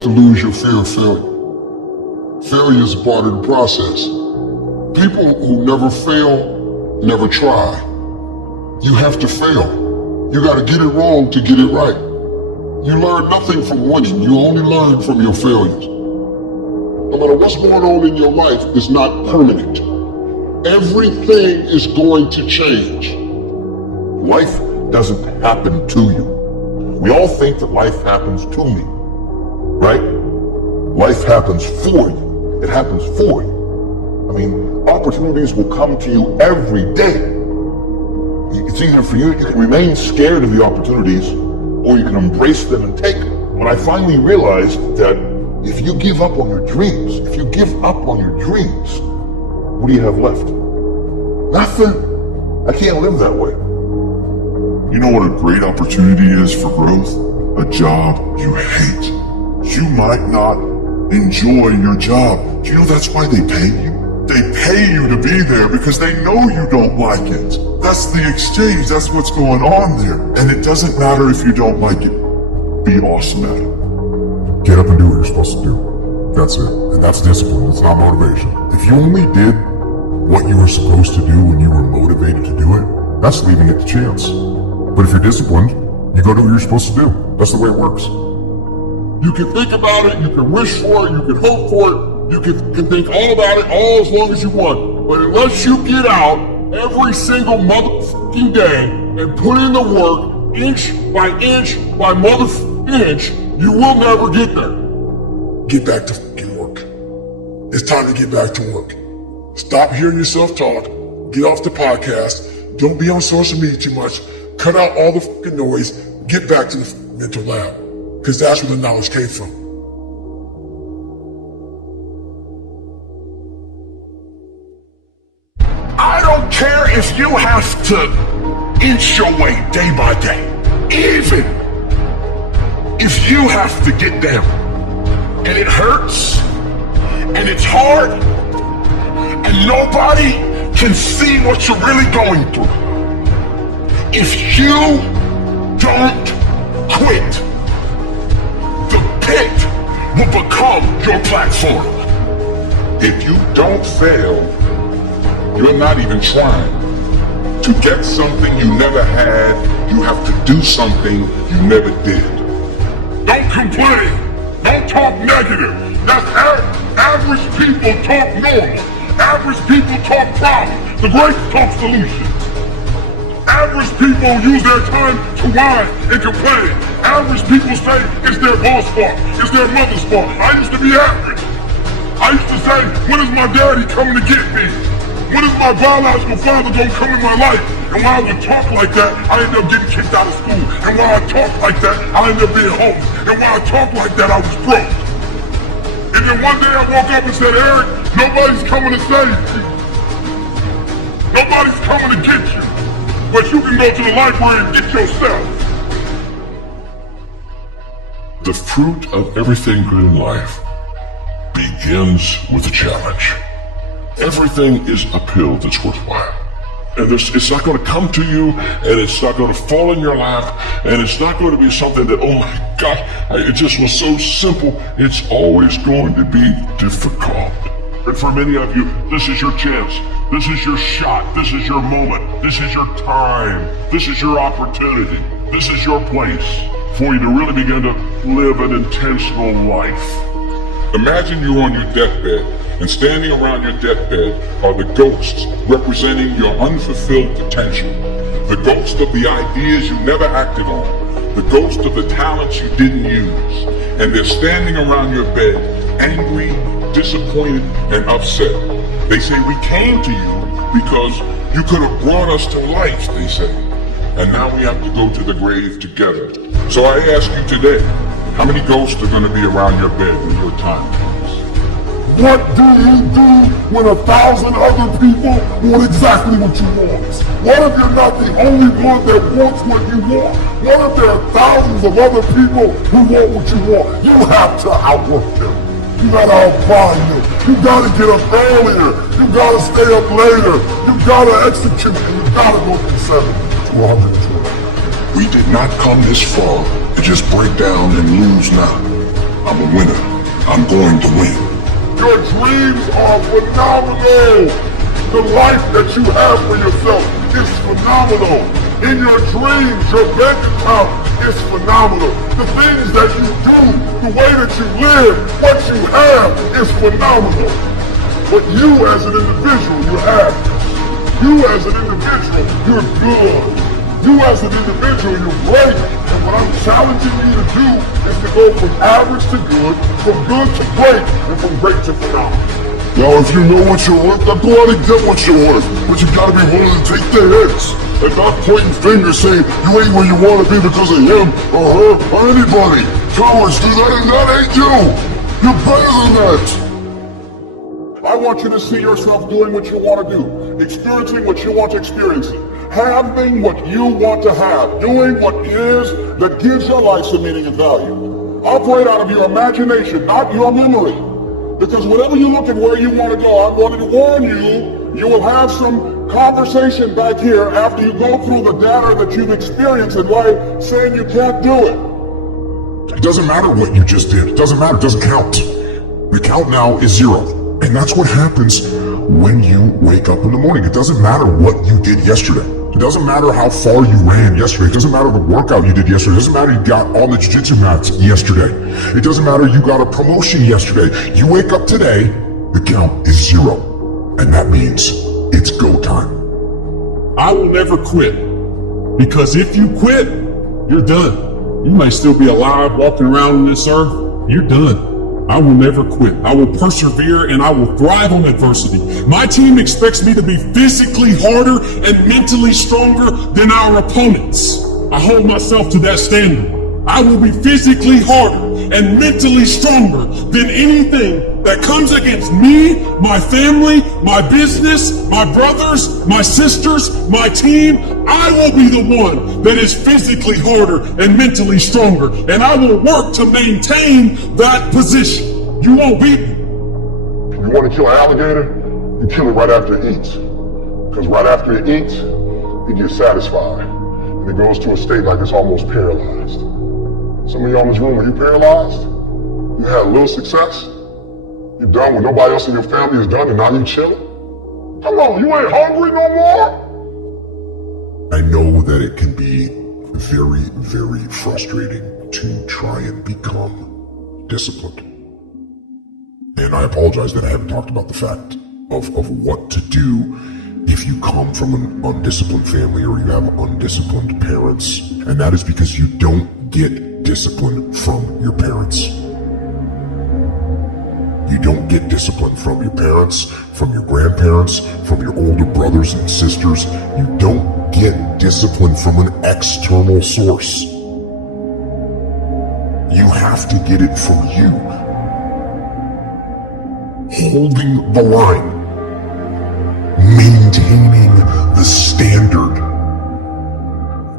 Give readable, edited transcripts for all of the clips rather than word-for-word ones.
to lose your fear of failure. Failure is a part of the process. People who never fail, never try. You have to fail. You gotta get it wrong to get it right. You learn nothing from winning, you only learn from your failures. No matter what's going on in your life, it's not permanent. Everything is going to change. Life doesn't happen to you. We all think that life happens to me, right? Life happens for you. It happens for you. I mean, opportunities will come to you every day. It's either for you can remain scared of the opportunities, or you can embrace them and take them. When I finally realized that if you give up on your dreams, what do you have left? Nothing. I can't live that way. You know what a great opportunity is for growth? A job you hate. You might not enjoy your job. Do you know that's why they pay you? They pay you to be there because they know you don't like it. That's the exchange. That's what's going on there. And it doesn't matter if you don't like it. Be awesome at it. Get up and do what you're supposed to do. That's it. And that's discipline. It's not motivation. If you only did what you were supposed to do when you were motivated to do it, that's leaving it to chance. But if you're disciplined, you go do what you're supposed to do. That's the way it works. You can think about it, you can wish for it, you can hope for it, you can think all about it all as long as you want. But unless you get out every single motherfucking day and put in the work, inch by motherfucking inch, you will never get there. Get back to fucking work. It's time to get back to work. Stop hearing yourself talk. Get off the podcast. Don't be on social media too much. Cut out all the fucking noise. Get back to the mental lab. Because that's where the knowledge came from. I don't care if you have to inch your way day by day. Even if you have to get down and it hurts and it's hard and nobody can see what you're really going through. If you don't quit, the pit will become your platform. If you don't fail, you're not even trying. To get something you never had, you have to do something you never did. Don't complain. Don't talk negative. That's average people talk normal. Average people talk problems. The greats talk solutions. Average people use their time to whine and complain. Average people say it's their boss' fault, it's their mother's fault. I used to be average. I used to say, when is my daddy coming to get me? When is my biological father gonna come in my life? And while I would talk like that, I ended up getting kicked out of school. And while I talked like that, I ended up being homeless. And while I talked like that, I was broke. And then one day I woke up and said, Eric, nobody's coming to save you. Nobody's coming to get you. But you can go to the library and get yourself. The fruit of everything good in life begins with a challenge. Everything is uphill that's worthwhile. And it's not going to come to you, and it's not going to fall in your lap, and it's not going to be something that, oh my God, it just was so simple. It's always going to be difficult. And for many of you, this is your chance. This is your shot. This is your moment. This is your time. This is your opportunity. This is your place for you to really begin to live an intentional life. Imagine you're on your deathbed, and standing around your deathbed are the ghosts representing your unfulfilled potential. The ghost of the ideas you never acted on. The ghost of the talents you didn't use. And they're standing around your bed, angry, disappointed, and upset. They say, we came to you because you could have brought us to life, they say. And now we have to go to the grave together. So I ask you today, how many ghosts are going to be around your bed when your time comes? What do you do when 1,000 other people want exactly what you want? What if you're not the only one that wants what you want? What if there are thousands of other people who want what you want? You have to outwork them. You gotta outbind them. You gotta get up earlier. You gotta stay up later. You gotta execute, and you gotta go from 7 to 120. We did not come this far to just break down and lose now. I'm a winner. I'm going to win. Your dreams are phenomenal. The life that you have for yourself is phenomenal. In your dreams, your bank account is phenomenal. The things that you do, the way that you live, what you have is phenomenal. But you as an individual, you have. You as an individual, you're good. You as an individual, you're great. And what I'm challenging you to do is to go from average to good, from good to great, and from great to phenomenal. Now, if you know what you're worth, then go out and get what you're worth. But you gotta be willing to take the hits. And not pointing fingers saying you ain't where you wanna be because of him or her or anybody. Cowards do that and that ain't you. You're better than that. I want you to see yourself doing what you want to do, experiencing what you want to experience, having what you want to have, doing what it is that gives your life some meaning and value. Operate out of your imagination, not your memory. Because whenever you look at where you want to go, I'm going to warn you, you will have some conversation back here after you go through the data that you've experienced in life saying you can't do it. It doesn't matter what you just did. It doesn't matter. It doesn't count. The count now is 0. And that's what happens when you wake up in the morning. It doesn't matter what you did yesterday. It doesn't matter how far you ran yesterday. It doesn't matter the workout you did yesterday. It doesn't matter you got on the jiu-jitsu mats yesterday. It doesn't matter you got a promotion yesterday. You wake up today, the count is 0. And that means it's go time. I will never quit. Because if you quit, you're done. You may still be alive walking around on this earth. You're done. I will never quit. I will persevere and I will thrive on adversity. My team expects me to be physically harder and mentally stronger than our opponents. I hold myself to that standard. I will be physically harder and mentally stronger than anything that comes against me, my family, my business, my brothers, my sisters, my team. I will be the one that is physically harder and mentally stronger, and I will work to maintain that position. You won't beat me. You want to kill an alligator? You kill it right after it eats. Because right after it eats, it gets satisfied. And it goes to a state like it's almost paralyzed. Some of you in this room, are you paralyzed? You had a little success? You're done when nobody else in your family is done and now you chilling? Come on, you ain't hungry no more? I know that it can be very, very frustrating to try and become disciplined. And I apologize that I haven't talked about the fact of what to do if you come from an undisciplined family or you have undisciplined parents. And that is because you don't get discipline from your parents. You don't get discipline from your parents, from your grandparents, from your older brothers and sisters. You don't get discipline from an external source. You have to get it from you. Holding the line. Maintaining the standard.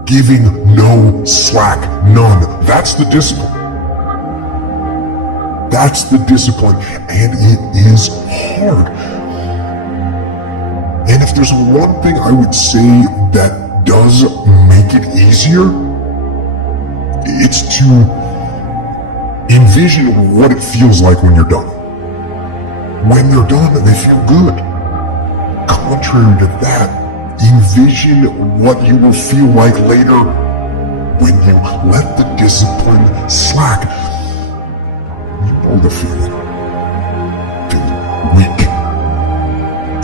Giving no slack, none. That's the discipline. That's the discipline, and it is hard. And if there's one thing I would say that does make it easier, it's to envision what it feels like when you're done. When they're done, they feel good. Contrary to that, envision what you will feel like later when you let the discipline slack. You know the feeling. Feeling weak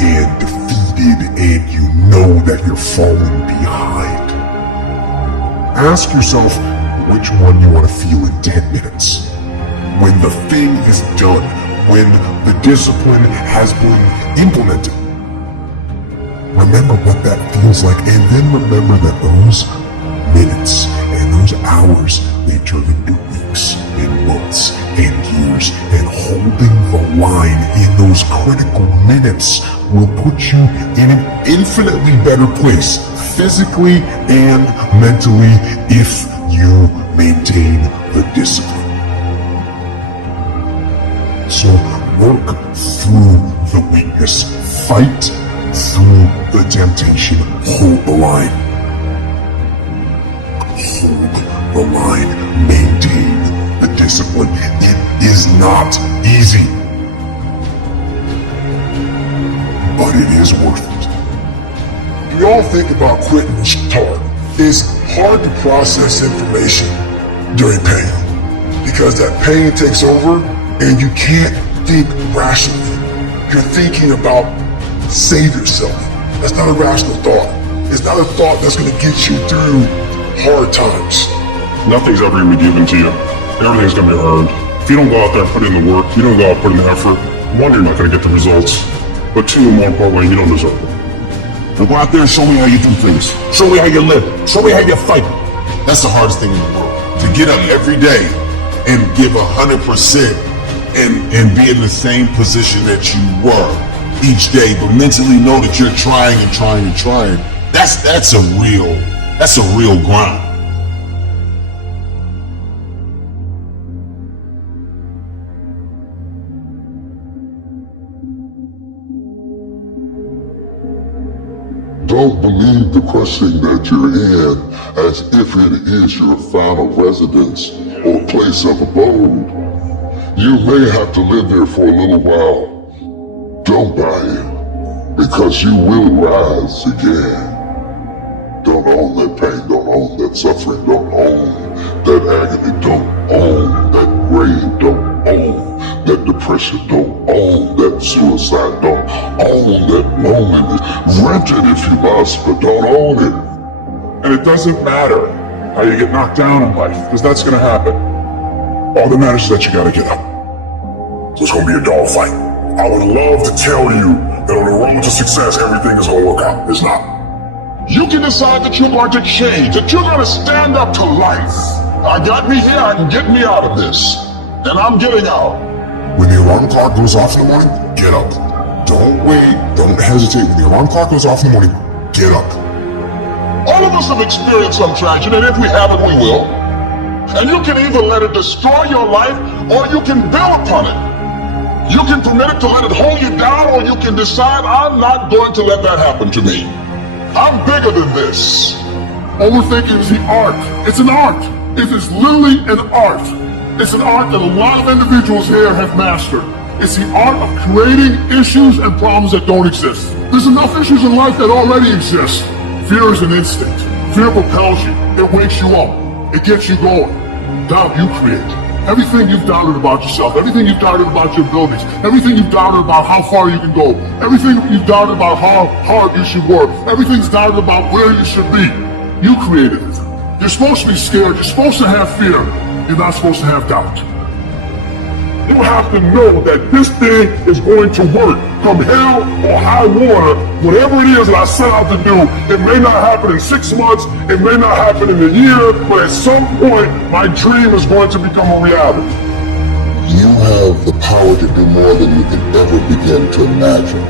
and defeated, and you know that you're falling behind. Ask yourself which one you want to feel in 10 minutes. When the thing is done, when the discipline has been implemented. Remember what that feels like, and then remember that those minutes and those hours, they turn into weeks and months and years, and holding the line in those critical minutes will put you in an infinitely better place, physically and mentally, if you maintain the discipline. So work through the weakness, fight through the temptation, hold the line. Hold the line, maintain the discipline. It is not easy, but it is worth it. We all think about quitting as hard. It's hard to process information during pain because that pain takes over and you can't think rationally. You're thinking about save yourself. That's not a rational thought. It's not a thought that's going to get you through hard times. Nothing's ever going to be given to you. Everything's going to be earned. If you don't go out there and put in the work, you don't go out and put in the effort, one, you're not going to get the results. But two, more importantly, you don't deserve it. Now go out there and show me how you do things. Show me how you live. Show me how you fight. That's the hardest thing in the world. To get up every day and give 100% and be in the same position that you were each day, but mentally know that you're trying and trying and trying. That's a real grind. Don't believe the crushing that you're in as if it is your final residence or place of abode. You may have to live there for a little while. Don't buy it, because you will rise again. Don't own that pain, don't own that suffering, don't own that agony, don't own that grave, don't own that depression, don't own that suicide, don't own that moment. Rent it if you must, but don't own it. And it doesn't matter how you get knocked down in life, because that's going to happen. All that matters is that you got to get up. So it's going to be a dogfight. I would love to tell you that on the road to success, everything is going to work out. It's not. You can decide that you're going to change, that you're going to stand up to life. I got me here, I can get me out of this. And I'm getting out. When the alarm clock goes off in the morning, get up. Don't wait, don't hesitate. When the alarm clock goes off in the morning, get up. All of us have experienced some tragedy, and if we haven't, we will. And you can either let it destroy your life, or you can build upon it. You can permit it to let it hold you down, or you can decide, I'm not going to let that happen to me. I'm bigger than this. Overthinking is the art. It's an art. It is literally an art. It's an art that a lot of individuals here have mastered. It's the art of creating issues and problems that don't exist. There's enough issues in life that already exist. Fear is an instinct. Fear propels you. It wakes you up. It gets you going. Doubt you create. Everything you've doubted about yourself, everything you've doubted about your abilities, everything you've doubted about how far you can go, everything you've doubted about how hard you should work, everything's doubted about where you should be. You created it. You're supposed to be scared. You're supposed to have fear. You're not supposed to have doubt. You have to know that this thing is going to work. Come hell or high water, whatever it is that I set out to do, it may not happen in 6 months, it may not happen in a year, but at some point, my dream is going to become a reality. You have the power to do more than you can ever begin to imagine.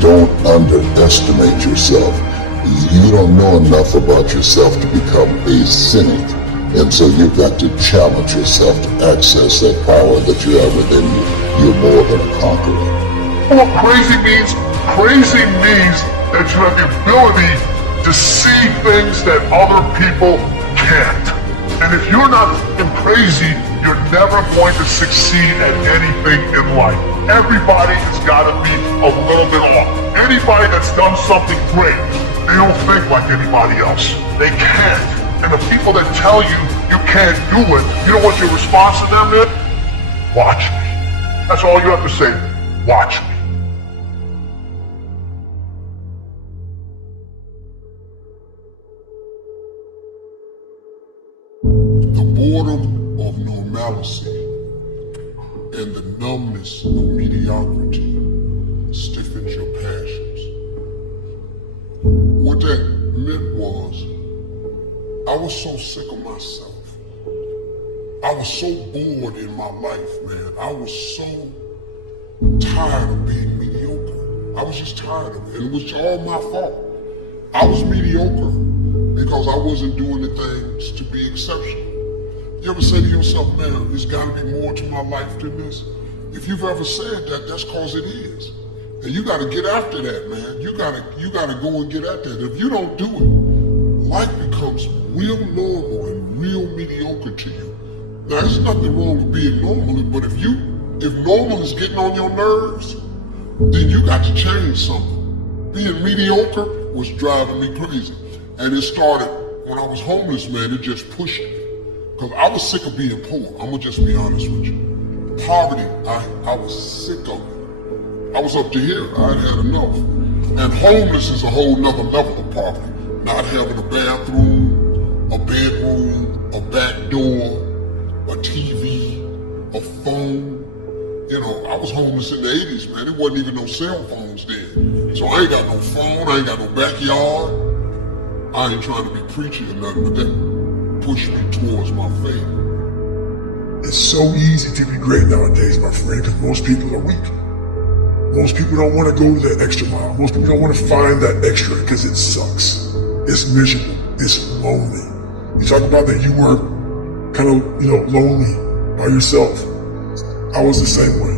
Don't underestimate yourself. You don't know enough about yourself to become a cynic. And so you've got to challenge yourself to access that power that you have within you. You're more than a conqueror. What crazy means that you have the ability to see things that other people can't. And if you're not crazy, you're never going to succeed at anything in life. Everybody has got to be a little bit off. Anybody that's done something great, they don't think like anybody else. They can't. And the people that tell you you can't do it, you know what your response to them is? Watch me. That's all you have to say. Watch me. The boredom of normalcy and the numbness of mediocrity stiffens your passions. What that meant was, I was so sick of myself. I was so bored in my life, man. I was so tired of being mediocre. I was just tired of it. And it was all my fault. I was mediocre because I wasn't doing the things to be exceptional. You ever say to yourself, man, there's got to be more to my life than this? If you've ever said that, that's because it is. And you got to get after that, man. You got to go and get at that. If you don't do it, life becomes real normal and real mediocre to you. Now, there's nothing wrong with being normal, but if normal is getting on your nerves, then you got to change something. Being mediocre was driving me crazy. And it started when I was homeless, man. It just pushed me. Because I was sick of being poor. I'm going to just be honest with you. Poverty, I was sick of it. I was up to here. I had enough. And homeless is a whole nother level of poverty. Not having a bathroom, a bedroom, a back door, a TV, a phone. You know, I was homeless in the 80s, man. There wasn't even no cell phones then. So I ain't got no phone, I ain't got no backyard. I ain't trying to be preachy or nothing, but that pushed me towards my faith. It's so easy to be great nowadays, my friend, because most people are weak. Most people don't want to go that extra mile. Most people don't want to find that extra because it sucks. It's miserable. It's lonely. You talk about that you were kind of, lonely by yourself. I was the same way.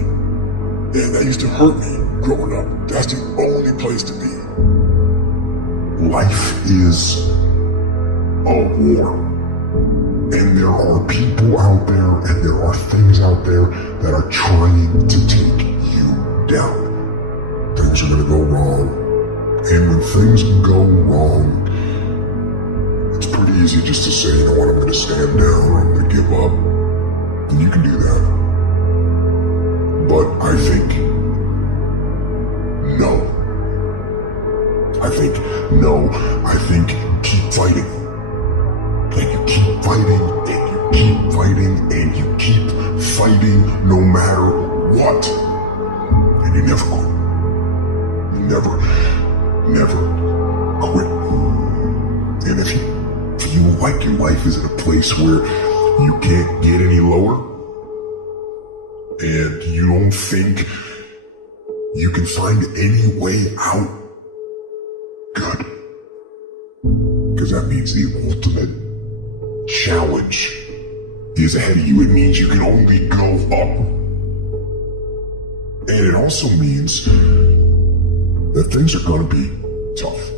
And that used to hurt me growing up. That's the only place to be. Life is a war. And there are people out there and there are things out there that are trying to take you down. Things are gonna go wrong. And when things go wrong, it's pretty easy just to say, you know what, I'm gonna stand down or I'm gonna give up. And you can do that. But I think no. I think keep fighting. And you keep fighting, and you keep fighting, and you keep fighting no matter what. And you never quit. You never quit. And if you feel like your life is in a place where you can't get any lower, and you don't think you can find any way out, good. Because that means the ultimate challenge is ahead of you. It means you can only go up. And it also means that things are going to be tough.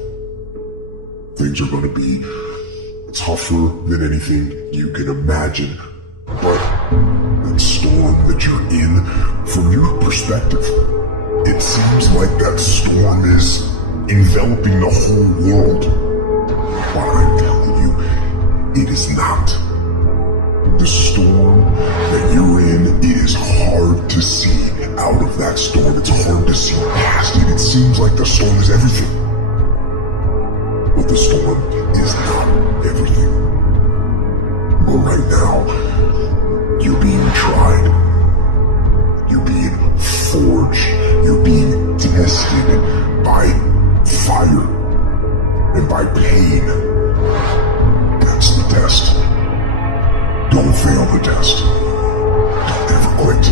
Things are going to be tougher than anything you can imagine. But that storm that you're in, from your perspective, it seems like that storm is enveloping the whole world. But I'm telling you, it is not. The storm that you're in, it is hard to see out of that storm. It's hard to see past it. It seems like the storm is everything. But the storm is not everything. But right now, you're being tried. You're being forged. You're being tested by fire and by pain. That's the test. Don't fail the test. Don't ever quit.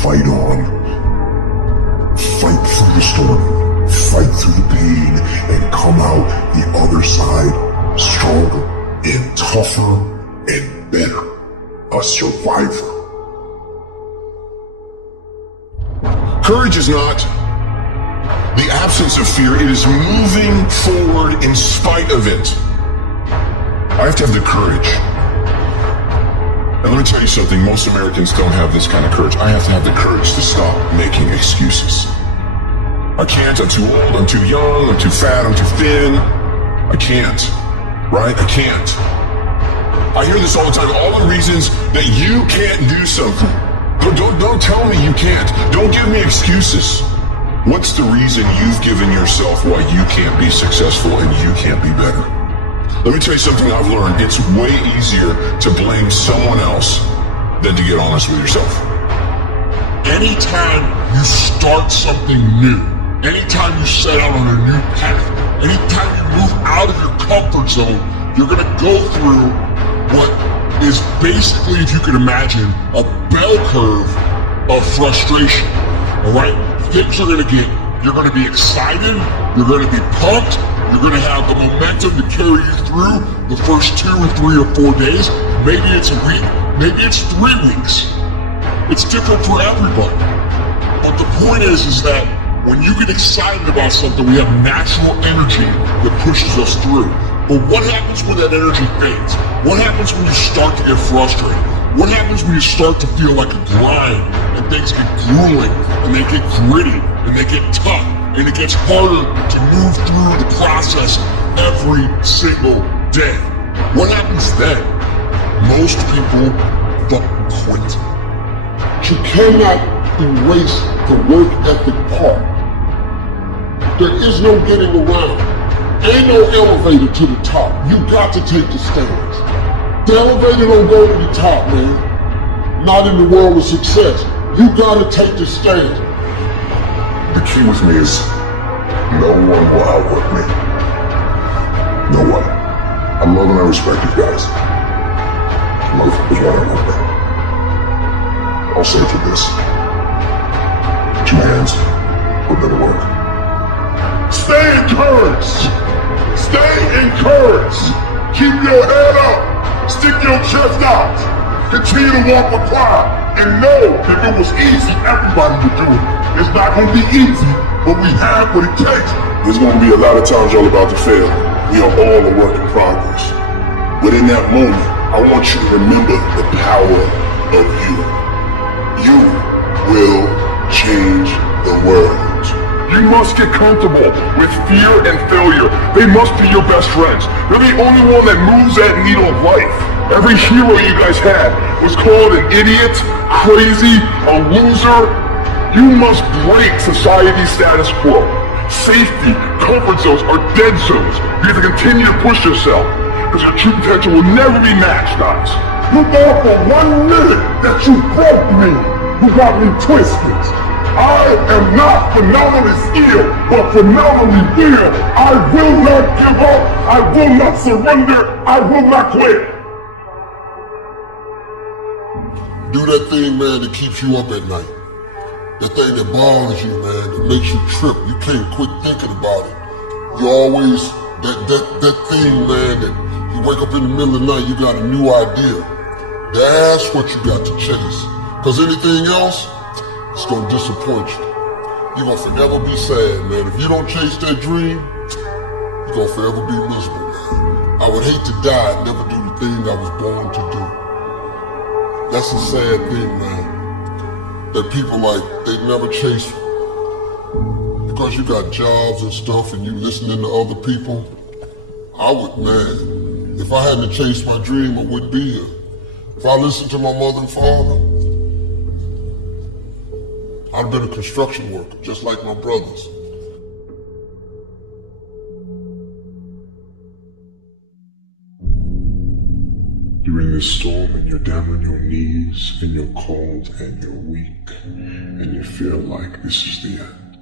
Fight on. Fight through the storm. Fight through the pain and come out the other side stronger and tougher and better. A survivor. Courage is not the absence of fear. It is moving forward in spite of it. I have to have the courage. And let me tell you something, most Americans don't have this kind of courage. I have to have the courage to stop making excuses. I can't, I'm too old, I'm too young, I'm too fat, I'm too thin. I can't, right? I can't. I hear this all the time, all the reasons that you can't do something. Don't tell me you can't. Don't give me excuses. What's the reason you've given yourself why you can't be successful and you can't be better? Let me tell you something I've learned. It's way easier to blame someone else than to get honest with yourself. Anytime you start something new, anytime you set out on a new path, anytime you move out of your comfort zone, you're gonna go through what is basically, if you can imagine, a bell curve of frustration, all right? Things are you're gonna be excited, you're gonna be pumped, you're gonna have the momentum to carry you through the first 2 or 3 or 4 days. Maybe it's a week, maybe it's 3 weeks. It's different for everybody. But the point is that when you get excited about something, we have natural energy that pushes us through. But what happens when that energy fades? What happens when you start to get frustrated? What happens when you start to feel like a grind and things get grueling and they get gritty and they get tough and it gets harder to move through the process every single day? What happens then? Most people fucking quit. You cannot erase the work ethic part. There is no getting around. Ain't no elevator to the top. You got to take the stairs. The elevator don't go to the top, man. Not in the world of success. You gotta take the stairs. The key with me is no one will outwork me. No one. I love and I respect you guys. Motherfuckers want to outwork me. I'll say for this. 2 hands, put them to work. Stay encouraged. Stay encouraged. Keep your head up. Stick your chest out. Continue to walk with pride. And know if it was easy, everybody would do it. It's not going to be easy, but we have what it takes. There's going to be a lot of times y'all about to fail. We are all a work in progress. But in that moment, I want you to remember the power of you. You will change the world. You must get comfortable with fear and failure. They must be your best friends. They're the only one that moves that needle of life. Every hero you guys had was called an idiot, crazy, a loser. You must break society's status quo. Safety, comfort zones are dead zones. You have to continue to push yourself, because your true potential will never be matched, guys. You thought for 1 minute that you broke me. You got me twisted. I am not phenomenally skilled, but phenomenally real. I will not give up. I will not surrender. I will not quit. Do that thing, man, that keeps you up at night. That thing that bothers you, man, that makes you trip. You can't quit thinking about it. You always, that thing, man, that you wake up in the middle of the night, you got a new idea. That's what you got to chase. Because anything else, it's gonna disappoint you. You're gonna forever be sad, man. If you don't chase that dream, you're gonna forever be miserable, man. I would hate to die and never do the thing I was born to do. That's a sad thing, man. That people they never chase because you got jobs and stuff and you listening to other people. I would, man, if I hadn't chased my dream, I wouldn't be here. If I listened to my mother and father, I'd have been a construction worker, just like my brothers. You're in this storm and you're down on your knees and you're cold and you're weak and you feel like this is the end.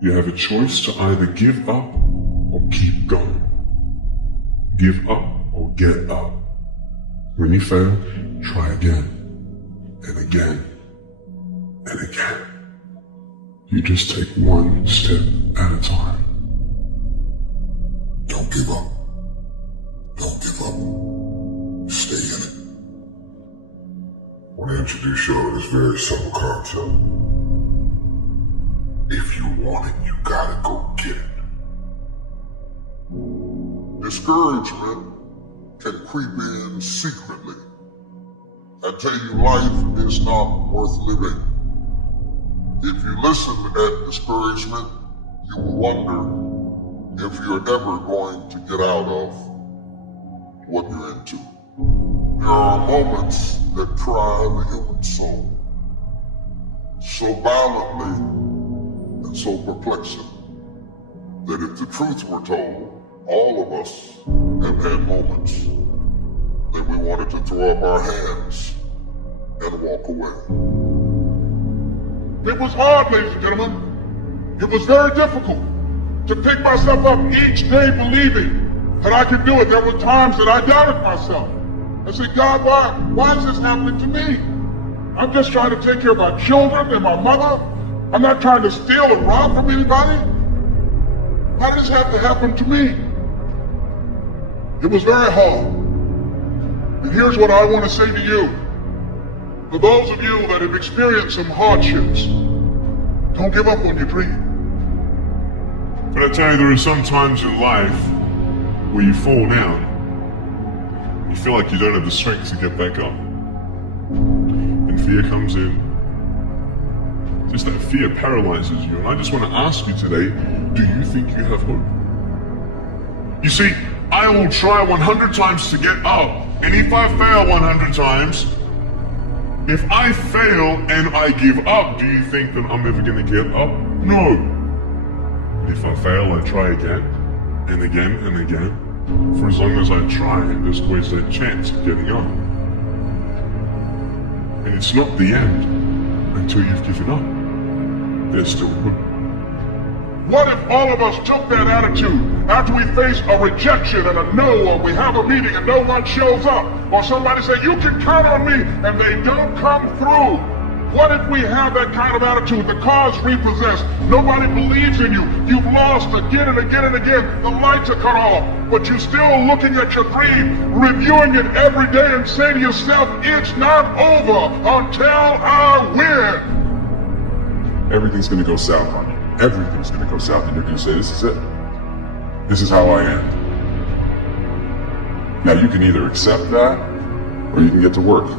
You have a choice to either give up or keep going. Give up or get up. When you fail, try again and again and again. You just take one step at a time. Don't give up. Don't give up. Stay in it. I want to introduce y'all to this very simple concept. If you want it, you gotta go get it. Discouragement can creep in secretly and tell you life is not worth living. If you listen at discouragement, you will wonder if you're ever going to get out of what you're into. There are moments that try the human soul so violently and so perplexing that if the truth were told, all of us have had moments that we wanted to throw up our hands and walk away. It was hard, ladies and gentlemen. It was very difficult to pick myself up each day believing that I could do it. There were times that I doubted myself. I said, God, why is this happening to me? I'm just trying to take care of my children and my mother. I'm not trying to steal or rob from anybody. Why did this have to happen to me? It was very hard. And here's what I want to say to you. For those of you that have experienced some hardships, don't give up on your dream. But I tell you, there are some times in life where you fall down. You feel like you don't have the strength to get back up. And fear comes in. Just that fear paralyzes you. And I just want to ask you today, do you think you have hope? You see, I will try 100 times to get up. And if I fail 100 times, if I fail and I give up, do you think that I'm ever going to get up? No. If I fail, I try again, and again, and again. For as long as I try, there's always that chance of getting up. And it's not the end until you've given up. There's still hope. What if all of us took that attitude after we face a rejection and a no, or we have a meeting and no one shows up, or somebody say, you can count on me, and they don't come through? What if we have that kind of attitude? The car's repossessed. Nobody believes in you. You've lost again and again and again. The lights are cut off, but you're still looking at your dream, reviewing it every day and saying to yourself, it's not over until I win. Everything's gonna go south on you. Everything's gonna go south, and you're gonna say, this is it. This is how I am. Now you can either accept that, or you can get to work.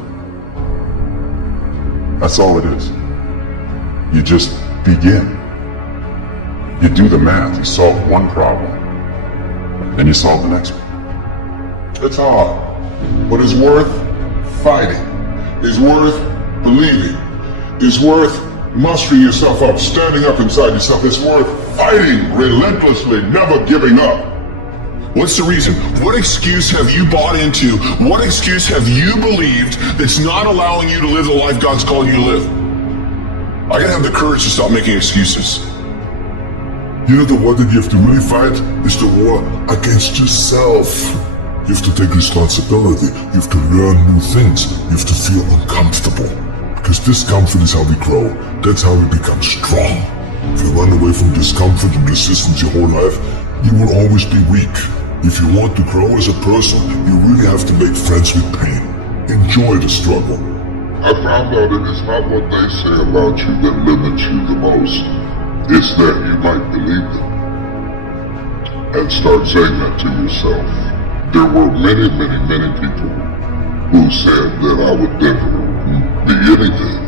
That's all it is. You just begin. You do the math, you solve one problem, then you solve the next one. It's hard, but it's worth fighting. It's worth believing. It's worth mustering yourself up, standing up inside yourself. It's worth fighting relentlessly, never giving up. What's the reason? What excuse have you bought into? What excuse have you believed that's not allowing you to live the life God's called you to live? I gotta have the courage to stop making excuses. You know the war that you have to really fight is the war against yourself. You have to take responsibility. You have to learn new things. You have to feel uncomfortable. Because discomfort is how we grow. That's how we become strong. If you run away from discomfort and resistance your whole life, you will always be weak. If you want to grow as a person, you really have to make friends with pain. Enjoy the struggle. I found out it is not what they say about you that limits you the most. It's that you might believe them. And start saying that to yourself. There were many, many, many people who said that I would never be anything.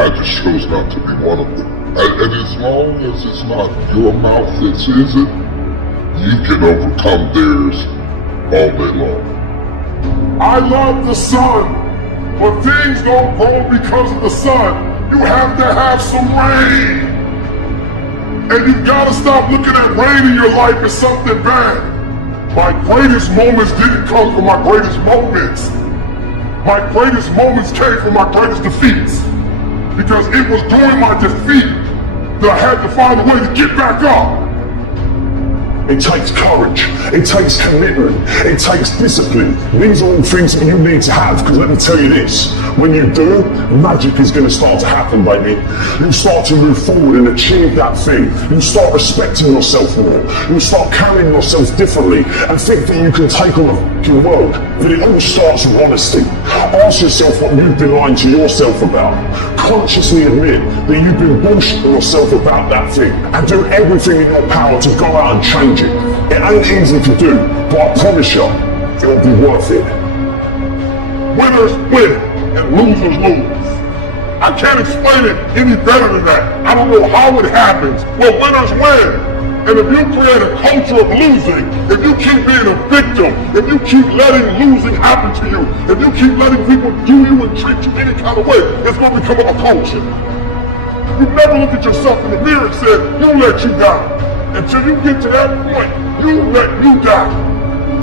I just chose not to be one of them. And as long as it's not your mouth that says it, you can overcome theirs all day long. I love the sun, but things don't grow because of the sun. You have to have some rain. And you gotta stop looking at rain in your life as something bad. My greatest moments didn't come from my greatest moments. My greatest moments came from my greatest defeats. Because it was during my defeat that I had to find a way to get back up. It takes courage, it takes commitment, it takes discipline. These are all things that you need to have, because let me tell you this, when you do, magic is going to start to happen, baby. You start to move forward and achieve that thing. You start respecting yourself more. You start carrying yourself differently and think that you can take on the fucking world. But it all starts with honesty. Ask yourself what you've been lying to yourself about. Consciously admit that you've been bullshitting yourself about that thing, and do everything in your power to go out and change it. It ain't easy to do, but I promise you, it'll be worth it. Winners win and losers lose. I can't explain it any better than that. I don't know how it happens. Well, winners win. And if you create a culture of losing, if you keep being a victim, if you keep letting losing happen to you, if you keep letting people do you and treat you any kind of way, it's going to become a culture. You never looked at yourself in the mirror and said, you let you die. Until you get to that point, you let you die.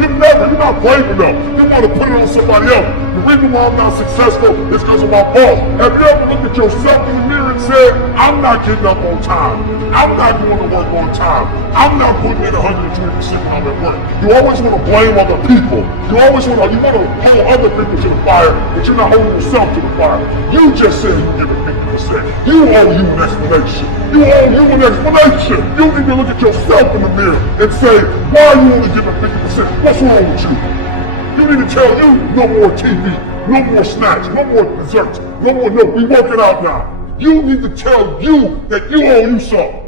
You're not brave enough. You want to put it on somebody else. The reason why I'm not successful is because of my boss. Have you ever looked at yourself in the mirror and said, I'm not getting up on time. I'm not doing the work on time. I'm not putting in 120% when I'm at work. You always want to blame other people. You want to hold other people to the fire, but you're not holding yourself to the fire. You just said you give it 50%. You owe you an explanation. You owe you an explanation. You need to look at yourself in the mirror and say, why are you only giving 50%? What's wrong with you? You need to tell you, no more TV, no more snacks, no more desserts, no more, we working out now. You need to tell you that you owe you something.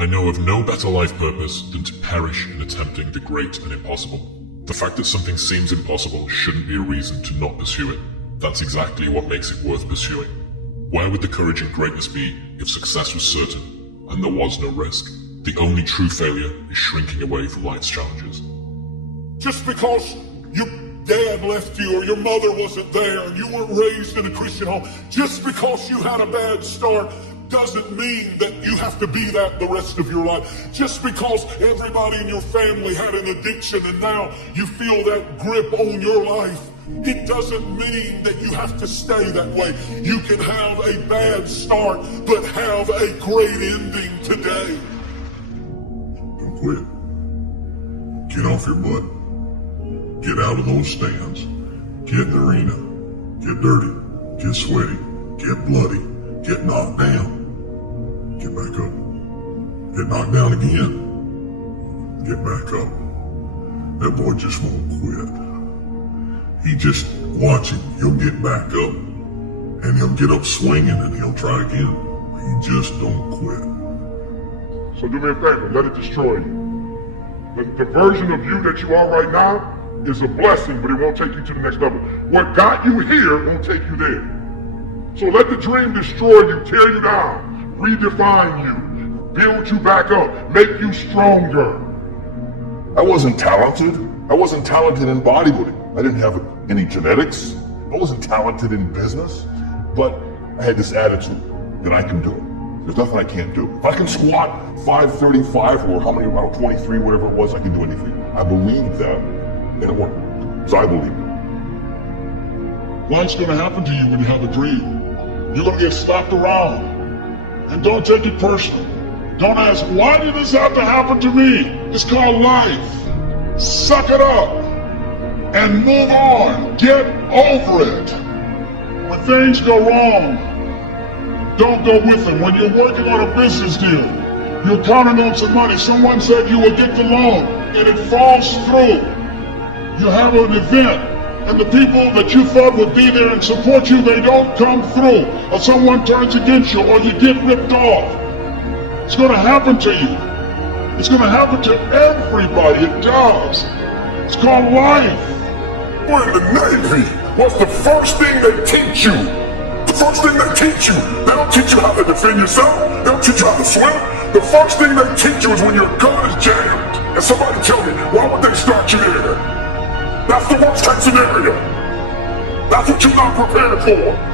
I know of no better life purpose than to perish in attempting the great and impossible. The fact that something seems impossible shouldn't be a reason to not pursue it. That's exactly what makes it worth pursuing. Where would the courage and greatness be if success was certain and there was no risk? The only true failure is shrinking away from life's challenges. Just because your dad left you or your mother wasn't there and you weren't raised in a Christian home, just because you had a bad start doesn't mean that you have to be that the rest of your life. Just because everybody in your family had an addiction and now you feel that grip on your life, it doesn't mean that you have to stay that way. You can have a bad start, but have a great ending today. Don't quit. Get off your butt. Get out of those stands. Get in the arena. Get dirty. Get sweaty. Get bloody. Get knocked down. Get back up. Get knocked down again. Get back up. That boy just won't quit. He just watch him. He'll get back up. And he'll get up swinging and he'll try again. He just don't quit. So do me a favor, let it destroy you. The version of you that you are right now is a blessing, but it won't take you to the next level. What got you here won't take you there. So let the dream destroy you, tear you down, redefine you, build you back up, make you stronger. I wasn't talented. I wasn't talented in bodybuilding. I didn't have any genetics. I wasn't talented in business. But I had this attitude that I can do it. There's nothing I can't do. If I can squat 535 or how many, I don't know, 23, whatever it was, I can do anything. I believed that, and it worked. So I believed it. Life's gonna happen to you when you have a dream. You're gonna get slapped around. And don't take it personal. Don't ask, why did this have to happen to me? It's called life. Suck it up and move on. Get over it. When things go wrong, don't go with them. When you're working on a business deal, you're counting on some money. Someone said you will get the loan and it falls through. You have an event and the people that you thought would be there and support you, they don't come through. Or someone turns against you or you get ripped off. It's going to happen to you. It's going to happen to everybody. It does. It's called life. We're in the Navy. What's the first thing they teach you? The first thing they teach you. They don't teach you how to defend yourself. They don't teach you how to swim. The first thing they teach you is when your gun is jammed. And somebody tell me, why would they start you there? That's the worst case scenario. That's what you're not prepared for.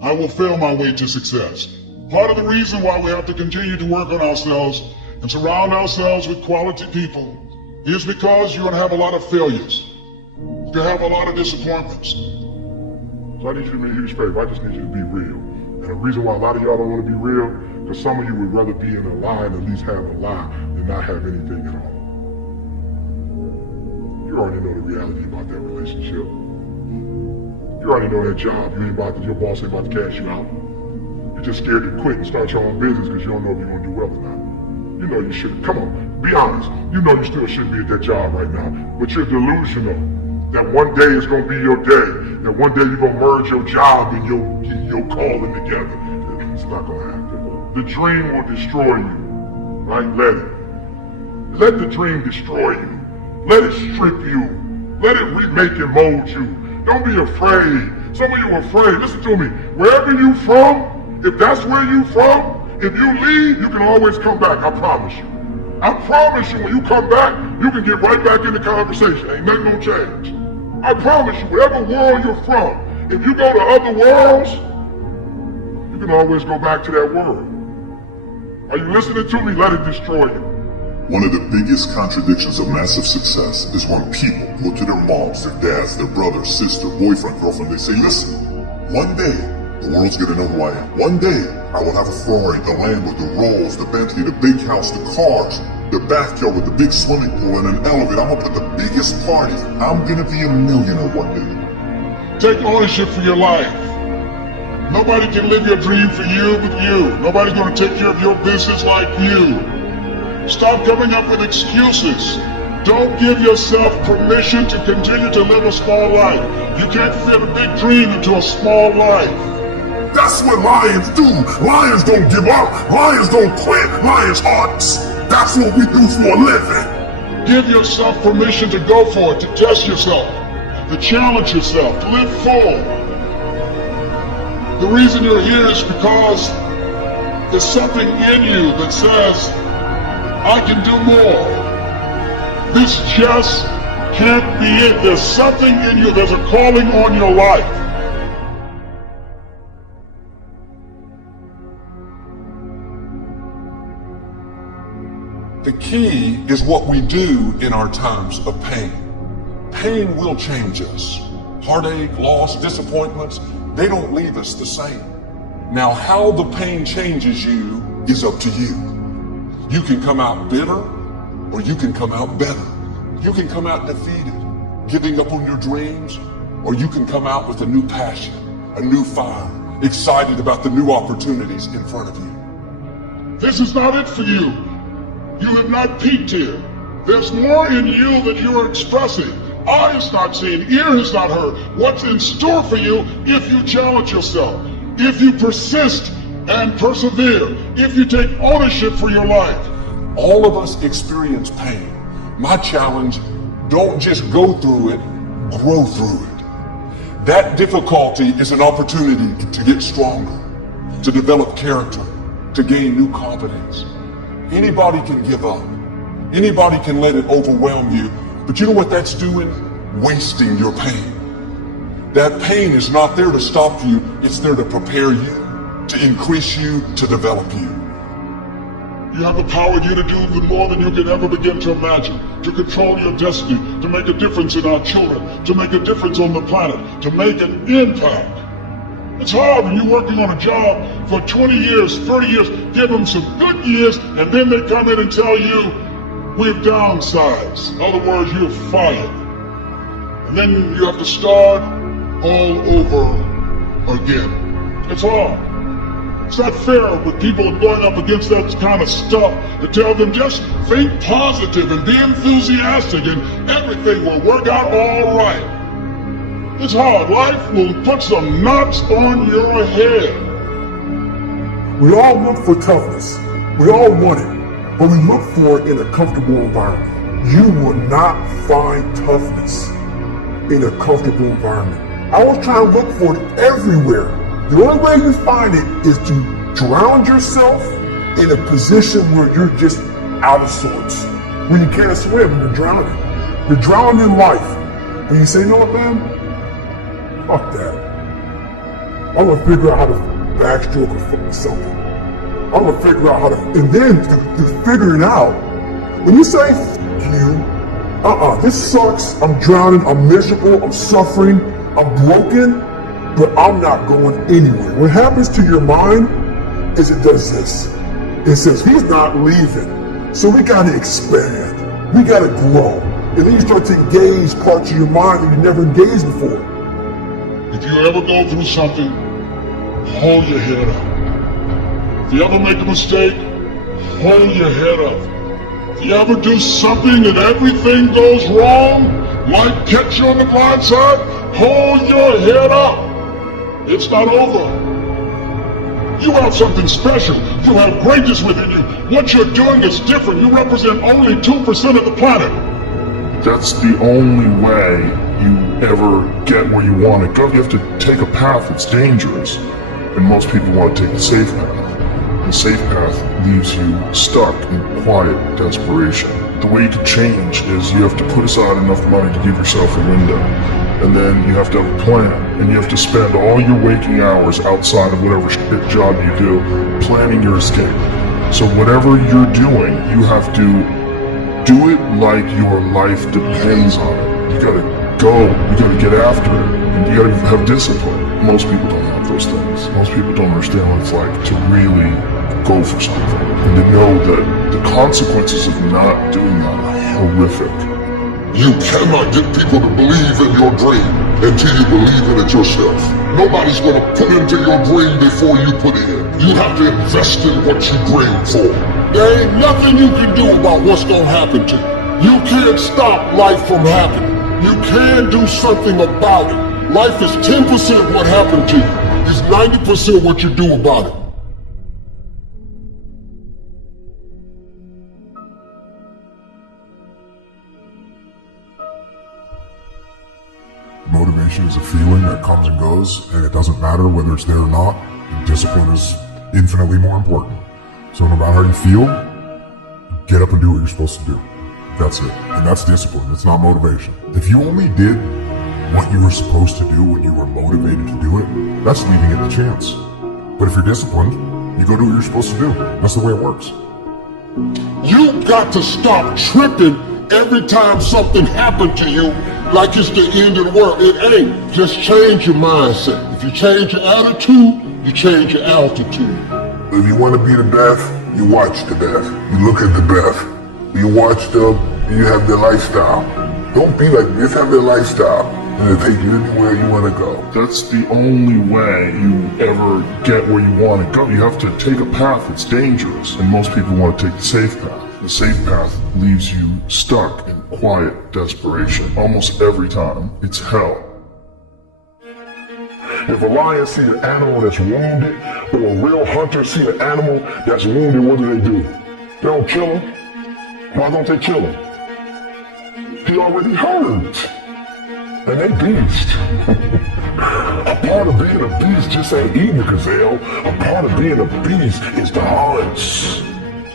I will fail my way to success. Part of the reason why we have to continue to work on ourselves and surround ourselves with quality people is because you're going to have a lot of failures. You're going to have a lot of disappointments. So I need you to do me a huge favor. I just need you to be real. And the reason why a lot of y'all don't want to be real, because some of you would rather be in a lie and at least have a lie than not have anything at all. You already know the reality about that relationship. You already know that job. Your boss ain't about to cash you out. You're just scared to quit and start your own business because you don't know if you're going to do well or not. You know you shouldn't. Come on, be honest. You know you still shouldn't be at that job right now. But you're delusional that one day is going to be your day. That one day you're going to merge your job and your calling together. It's not going to happen. The dream will destroy you. Right? Let it. Let the dream destroy you. Let it strip you. Let it remake and mold you. Don't be afraid. Some of you are afraid. Listen to me. Wherever you from, if that's where you from, if you leave, you can always come back. I promise you. I promise you, when you come back, you can get right back in the conversation. Ain't nothing gonna change. I promise you, whatever world you're from, if you go to other worlds, you can always go back to that world. Are you listening to me? Let it destroy you. One of the biggest contradictions of massive success is when people go to their moms, their dads, their brother, sister, boyfriend, girlfriend, they say, listen, one day, the world's gonna know who I am. One day, I will have a Ferrari, the Lambo, the Rolls, the Bentley, the big house, the cars, the backyard with the big swimming pool and an elevator. I'm gonna put the biggest party. I'm gonna be a millionaire one day. Take ownership for your life. Nobody can live your dream for you but you. Nobody's gonna take care of your business like you. Stop coming up with excuses. Don't give yourself permission to continue to live a small life. You can't fit a big dream into a small life. That's what lions do. Lions don't give up. Lions don't quit. Lions hunts. That's what we do for a living. Give yourself permission to go for it, to test yourself, to challenge yourself, to live full. The reason you're here is because there's something in you that says, I can do more. This just can't be it. There's something in you, there's a calling on your life. The key is what we do in our times of pain. Pain will change us. Heartache, loss, disappointments, they don't leave us the same. Now, how the pain changes you is up to you. You can come out bitter, or you can come out better. You can come out defeated, giving up on your dreams, or you can come out with a new passion, a new fire, excited about the new opportunities in front of you. This is not it for you. You have not peaked here. There's more in you that you are expressing. Eye has not seen, ear has not heard what's in store for you if you challenge yourself, if you persist and persevere, if you take ownership for your life. All of us experience pain. My challenge, don't just go through it, grow through it. That difficulty is an opportunity to get stronger, to develop character, to gain new confidence. Anybody can give up. Anybody can let it overwhelm you. But you know what that's doing? Wasting your pain. That pain is not there to stop you. It's there to prepare you, to increase you, to develop you. You have the power in you to do even more than you can ever begin to imagine, to control your destiny, to make a difference in our children, to make a difference on the planet, to make an impact. It's hard when you're working on a job for 20 years, 30 years, give them some good years, and then they come in and tell you, we've downsized. In other words, you're fired. And then you have to start all over again. It's hard. It's not fair when people are going up against that kind of stuff to tell them just think positive and be enthusiastic and everything will work out all right. It's hard. Life will put some knots on your head. We all look for toughness. We all want it, but we look for it in a comfortable environment. You will not find toughness in a comfortable environment. I was trying to look for it everywhere. The only way you find it is to drown yourself in a position where you're just out of sorts. When you can't swim, you're drowning. You're drowning in life. And you say, you know what, man? Fuck that. I'm gonna figure out how to backstroke or something. I'm gonna figure out how to, and then to figure it out. When you say, F you, this sucks, I'm drowning, I'm miserable, I'm suffering, I'm broken, but I'm not going anywhere. What happens to your mind is it does this. It says, he's not leaving, so we gotta expand. We gotta grow. And then you start to engage parts of your mind that you never engaged before. If you ever go through something, hold your head up. If you ever make a mistake, hold your head up. If you ever do something and everything goes wrong, might catch you on the blind side, hold your head up. It's not over. You have something special. You have greatness within you. What you're doing is different. You represent only 2% of the planet. That's the only way you ever get where you want to go. You have to take a path that's dangerous, and most people want to take the safe path. The safe path leaves you stuck in quiet desperation. The way to change is you have to put aside enough money to give yourself a window, and then you have to have a plan, and you have to spend all your waking hours outside of whatever shit job you do planning your escape. So whatever you're doing, you have to do it like your life depends on it. You gotta go, you gotta get after it, and you gotta have discipline. Most people don't have those things. Most people don't understand what it's like to really go for something, and to know that the consequences of not doing that are horrific. You cannot get people to believe in your dream until you believe in it yourself. Nobody's gonna put into your dream before you put it in. You have to invest in what you dream for. There ain't nothing you can do about what's gonna happen to you. You can't stop life from happening. You can do something about it. Life is 10% what happened to you. is 90% what you do about it. Motivation is a feeling that comes and goes, and it doesn't matter whether it's there or not. Discipline is infinitely more important. So no matter how you feel, get up and do what you're supposed to do. That's it. And that's discipline. It's not motivation. If you only did what you were supposed to do when you were motivated to do it, that's leaving it to chance. But if you're disciplined, you go do what you're supposed to do. That's the way it works. You got to stop tripping every time something happened to you like it's the end of the world. It ain't. Just change your mindset. If you change your attitude, you change your altitude. If you want to be the best, you watch the best. You look at the best. You watch them, and you have their lifestyle. Don't be like this, have their lifestyle. And it'll take you anywhere you want to go. That's the only way you ever get where you want to go. You have to take a path that's dangerous, and most people want to take the safe path. The safe path leaves you stuck in quiet desperation. Almost every time, it's hell. If a lion sees an animal that's wounded, or a real hunter sees an animal that's wounded, what do? They don't kill him. Why don't they kill him? He already hurt. And they beast. A part of being a beast just ain't eating a gazelle. A part of being a beast is the hunts.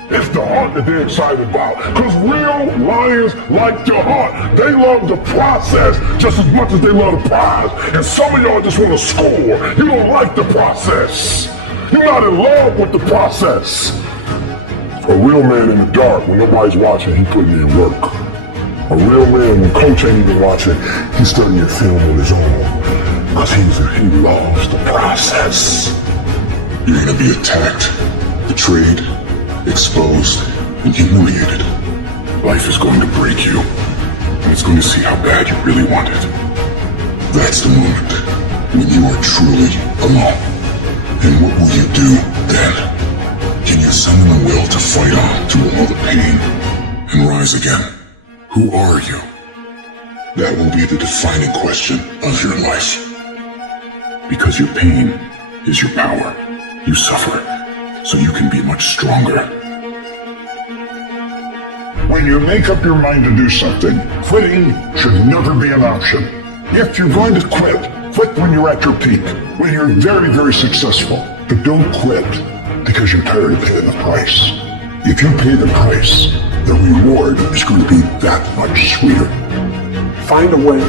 It's the hunt that they're excited about. Because real lions like to hunt. They love the process just as much as they love the prize. And some of y'all just want to score. You don't like the process. You're not in love with the process. A real man in the dark, when nobody's watching, he putting in work. A real man, when coach ain't even watching, he's studying film on his own. Because he loves the process. You're gonna be attacked, betrayed, exposed, and humiliated. Life is going to break you, and it's going to see how bad you really want it. That's the moment when you are truly alone. And what will you do then? Can you summon the will to fight on through all the pain and rise again? Who are you? That will be the defining question of your life. Because your pain is your power. You suffer, so you can be much stronger. When you make up your mind to do something, quitting should never be an option. If you're going to quit when you're at your peak, when you're very, very successful. But don't quit because you're tired of paying the price. If you pay the price, the reward is going to be that much sweeter. Find a way.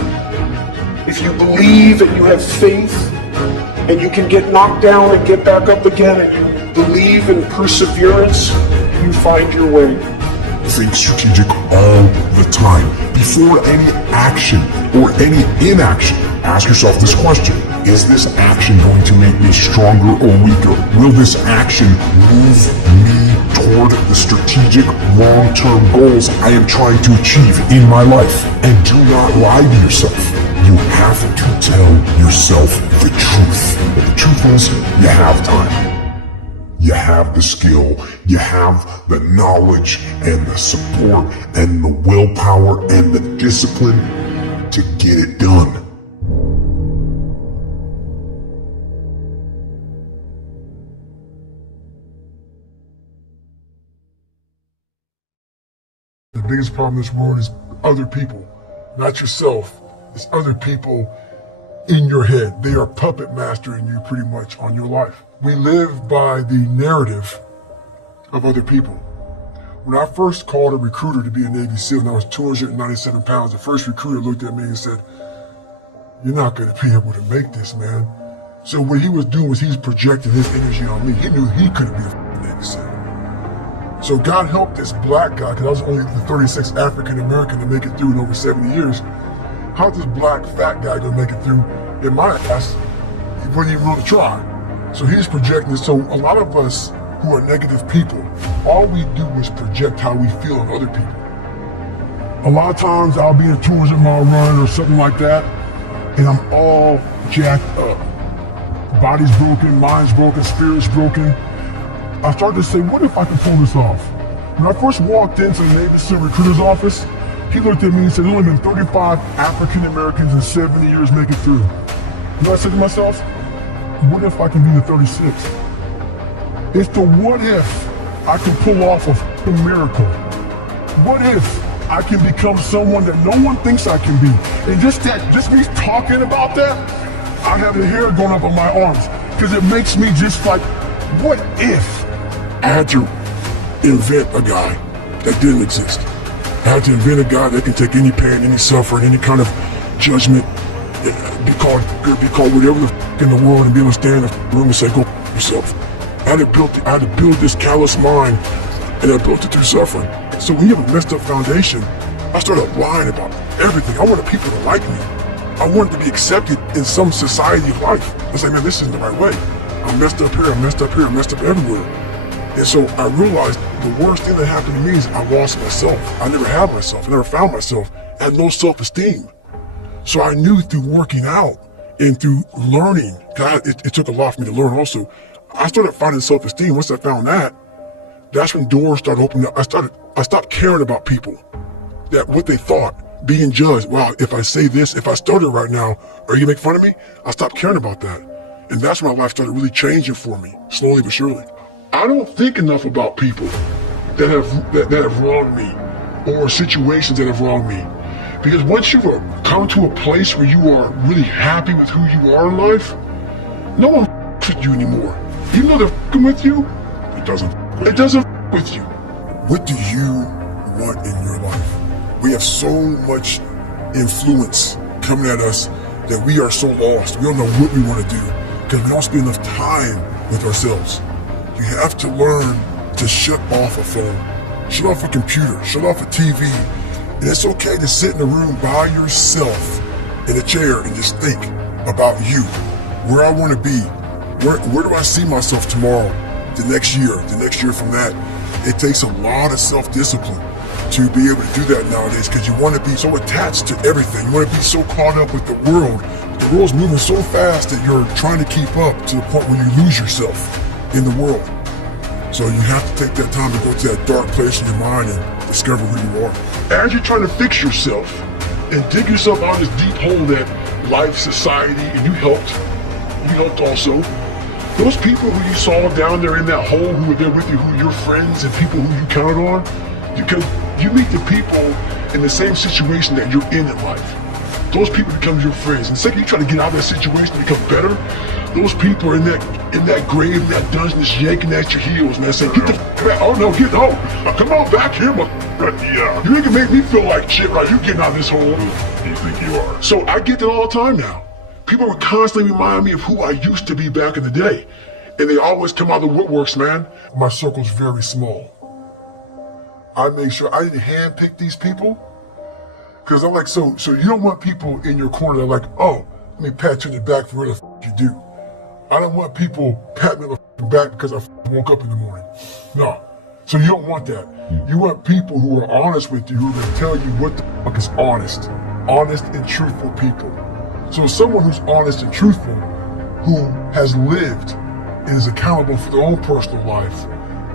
If you believe and you have faith, and you can get knocked down and get back up again, and you believe in perseverance, you find your way. Think strategic all the time. Before any action or any inaction, ask yourself this question. Is this action going to make me stronger or weaker? Will this action move me toward the strategic long-term goals I am trying to achieve in my life? And do not lie to yourself. You have to tell yourself the truth. But the truth is, you have time. You have the skill, you have the knowledge and the support and the willpower and the discipline to get it done. The biggest problem in this world is other people, not yourself. It's other people in your head. They are puppet mastering you pretty much on your life. We live by the narrative of other people. When I first called a recruiter to be a Navy SEAL and I was 297 pounds, the first recruiter looked at me and said, "You're not going to be able to make this, man." So what he was doing was he was projecting his energy on me. He knew he couldn't be a Navy SEAL. So God helped this black guy, because I was only the 36th African American to make it through in over 70 years. How's this black fat guy gonna make it through? In my ass, he wouldn't even want to try. So he's projecting this. So a lot of us who are negative people, all we do is project how we feel on other people. A lot of times I'll be in a 200-mile run or something like that, and I'm all jacked up. Body's broken, mind's broken, spirit's broken. I started to say, what if I could pull this off? When I first walked into the Navy SEAL recruiter's office, he looked at me and said, "There's only been 35 African Americans in 70 years make it through." You know what I said to myself? what if I can be the 36th? It's the what if I can pull off a f***ing miracle. What if I can become someone that no one thinks I can be? And just me talking about that, I have the hair going up on my arms because it makes me just like, what if I had to invent a guy that didn't exist? I had to invent a guy that can take any pain, any suffering, any kind of judgment, be called whatever the f*** in the world, and be able to stand in the room and say, go f*** yourself. I had to build this callous mind, and I built it through suffering. So when you have a messed up foundation, I started lying about everything. I wanted people to like me. I wanted to be accepted in some society of life. I was like, man, this isn't the right way. I'm messed up here, I'm messed up here, I'm messed up everywhere. And so I realized the worst thing that happened to me is I lost myself. I never had myself, I never found myself. I had no self-esteem. So I knew through working out and through learning, it took a lot for me to learn also. I started finding self-esteem. Once I found that, that's when doors started opening up. I stopped caring about people, that what they thought, being judged. Wow, if I say this, if I started right now, are you gonna make fun of me? I stopped caring about that. And that's when my life started really changing for me, slowly but surely. I don't think enough about people that have wronged me, or situations that have wronged me. Because once you come to a place where you are really happy with who you are in life, no one with you anymore. Even though they're f***ing with you, it doesn't f*** with you. What do you want in your life? We have so much influence coming at us that we are so lost. We don't know what we want to do because we don't spend enough time with ourselves. You have to learn to shut off a phone, shut off a computer, shut off a TV. And it's okay to sit in a room by yourself in a chair and just think about you, where I want to be. Where do I see myself tomorrow, the next year from that? It takes a lot of self-discipline to be able to do that nowadays because you want to be so attached to everything. You want to be so caught up with the world. The world's moving so fast that you're trying to keep up to the point where you lose yourself in the world. So you have to take that time to go to that dark place in your mind and discover who you are. As you're trying to fix yourself and dig yourself out of this deep hole that life, society, and you helped also. Those people who you saw down there in that hole who were there with you, who are your friends and people who you counted on, because you meet the people in the same situation that you're in life. Those people become your friends. And the second you try to get out of that situation and become better, those people are in that grave, in that dungeon, just yanking at your heels, man, saying, get the f back. Oh no, come on back here, yeah. You ain't gonna make me feel like shit, right? You getting out of this hole. You think you are. So I get that all the time now. People would constantly remind me of who I used to be back in the day. And they always come out of the woodworks, man. My circle's very small. I make sure I didn't handpick these people. Because I'm like, so you don't want people in your corner that are like, oh, let me pat you in the back for what the f you do. I don't want people patting me on the back because I woke up in the morning. No. So you don't want that. You want people who are honest with you, who are going to tell you what the fuck is honest. Honest and truthful people. So someone who's honest and truthful, who has lived and is accountable for their own personal life,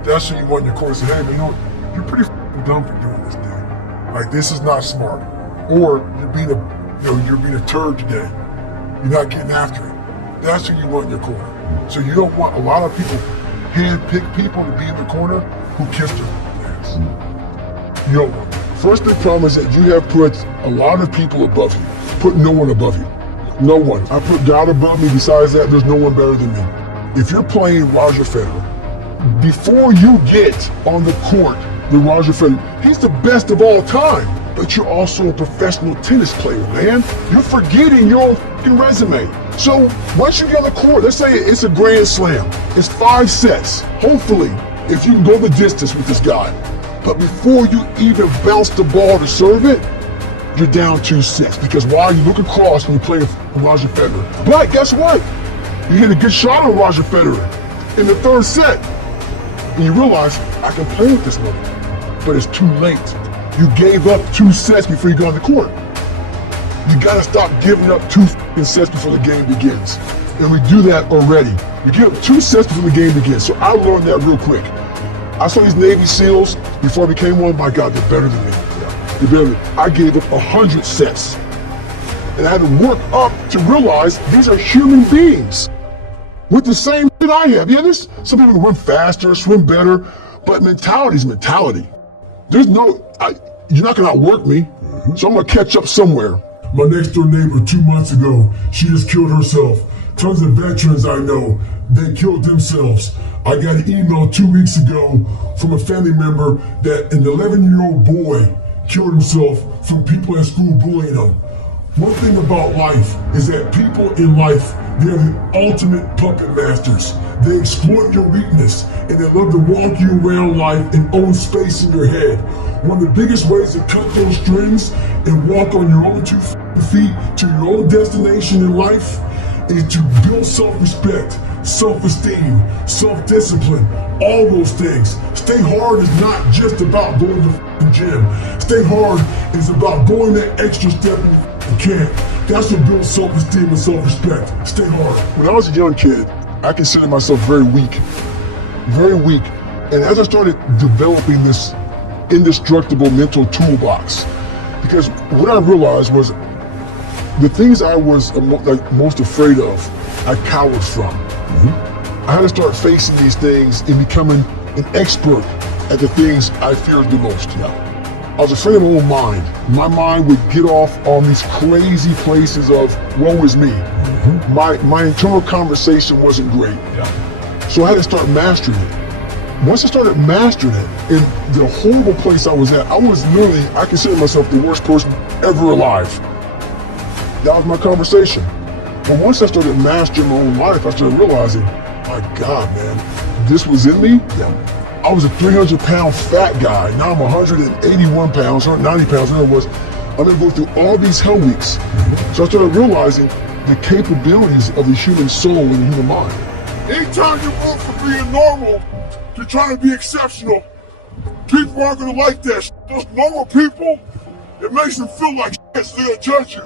that's who you want in your corner to say, hey, man, you know, you're pretty dumb for doing this, dude. Like, this is not smart. Or you're being a turd today. You're not getting after it. That's who you want in your corner. So you don't want a lot of people, hand-pick people to be in the corner who kissed their ass. You don't want that. First big problem is that you have put a lot of people above you. Put no one above you. No one. I put God above me. Besides that, there's no one better than me. If you're playing Roger Federer, before you get on the court with Roger Federer, he's the best of all time. But you're also a professional tennis player, man. You're forgetting your own f***ing resume. So once you get on the court, let's say it's a grand slam. It's 5 sets. Hopefully, if you can go the distance with this guy. But before you even bounce the ball to serve it, you're down 2-6. Because while you look across and you play Roger Federer. But guess what? You hit a good shot on Roger Federer in the 3rd set. And you realize, I can play with this man. But it's too late. You gave up 2 sets before you got on the court. You gotta stop giving up 2 sets before the game begins. And we do that already. You give up 2 sets before the game begins. So I learned that real quick. I saw these Navy SEALs before I became one. My God, they're better than me. They're better than me. I gave up 100 sets. And I had to work up to realize these are human beings. with the same shit I have. Yeah, there's some people who run faster, swim better, but mentality is mentality. There's no, you're not gonna outwork me, so I'm gonna catch up somewhere. My next door neighbor 2 months ago, she just killed herself. Tons of veterans I know, they killed themselves. I got an email 2 weeks ago from a family member that an 11-year-old boy killed himself from people in school bullying him. One thing about life is that people in life, they're the ultimate puppet masters. They exploit your weakness and they love to walk you around life and own space in your head. One of the biggest ways to cut those strings and walk on your own 2 feet to your own destination in life is to build self-respect, self-esteem, self-discipline, all those things. Stay hard is not just about going to the gym. Stay hard is about going that extra step you can. That's what builds self-esteem and self-respect. Stay hard. When I was a young kid, I considered myself very weak. Very weak. And as I started developing this indestructible mental toolbox, because what I realized was the things I was most afraid of, I cowered from. I had to start facing these things and becoming an expert at the things I feared the most. I was afraid of my own mind. My mind would get off on these crazy places of woe is me. My internal conversation wasn't great. So I had to start mastering it. Once I started mastering it, in the horrible place I was at, I was literally, I consider myself the worst person ever alive. That was my conversation. But once I started mastering my own life, I started realizing, my God, man, this was in me. I was a 300-pound fat guy. Now I'm 181 pounds, 190 pounds, whatever it was. I'm gonna go through all these hell weeks. So I started realizing the capabilities of the human soul and the human mind. Anytime you move from being normal to trying to be exceptional, people aren't gonna like that shit. Those normal people, it makes them feel like shit, so they'll judge you.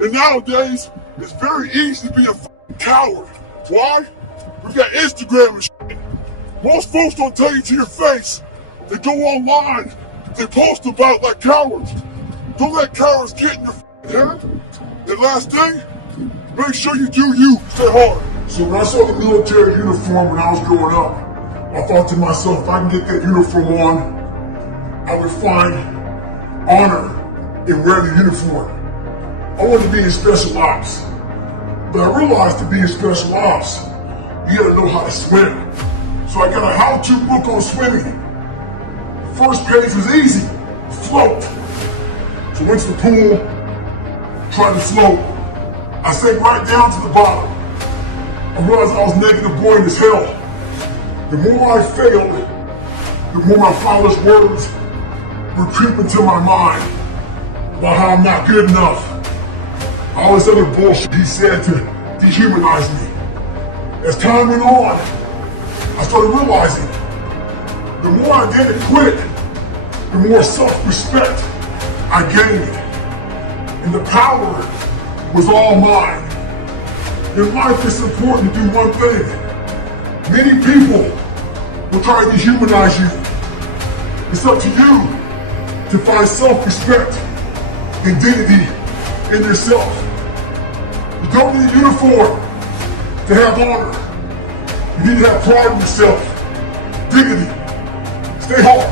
And nowadays, it's very easy to be a fucking coward. Why? We've got Instagram and shit. Most folks don't tell you to your face. They go online. They post about it like cowards. Don't let cowards get in your fucking head. And last thing, make sure you do you. Stay hard. So when I saw the military uniform when I was growing up, I thought to myself, if I can get that uniform on, I would find honor in wearing the uniform. I wanted to be in special ops. But I realized to be in special ops, you gotta know how to swim. So I got a how-to book on swimming. The first page was easy, float. So I went to the pool, tried to float. I sank right down to the bottom. I realized I was naked and boring as hell. The more I failed, the more my father's words would creep into my mind about how I'm not good enough. All this other bullshit he said to dehumanize me. As time went on, I started realizing the more I didn't quit, the more self-respect I gained. And the power was all mine. In life, it's important to do one thing. Many people will try to dehumanize you. It's up to you to find self-respect and dignity in yourself. You don't need a uniform to have honor. You need to have pride in yourself. Dignity. Stay hard.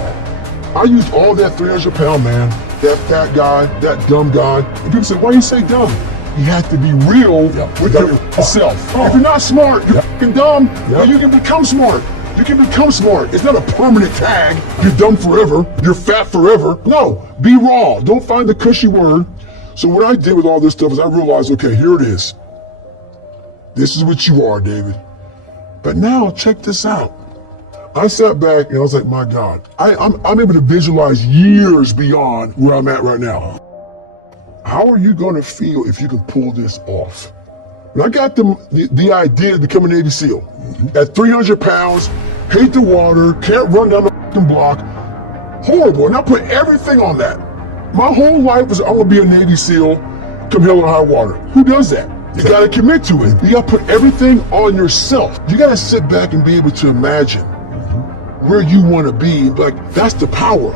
I used all that 300-pound man, that fat guy, that dumb guy. And people say, why you say dumb? You have to be real with yourself. If you're not smart, you're fucking dumb. Well, you can become smart. You can become smart. It's not a permanent tag. You're dumb forever. You're fat forever. No, be raw. Don't find the cushy word. So what I did with all this stuff is I realized, okay, here it is. This is what you are, David. But now check this out. I sat back and I was like, my God, I'm able to visualize years beyond where I'm at right now. How are you going to feel if you can pull this off? When I got the idea to become a Navy SEAL, at 300 pounds, hate the water, can't run down the fucking block, horrible, and I put everything on that. My whole life was, I'm gonna be a Navy SEAL, come hell or high water. Who does that? You gotta commit to it. You gotta put everything on yourself. You gotta sit back and be able to imagine where you wanna be, like, that's the power.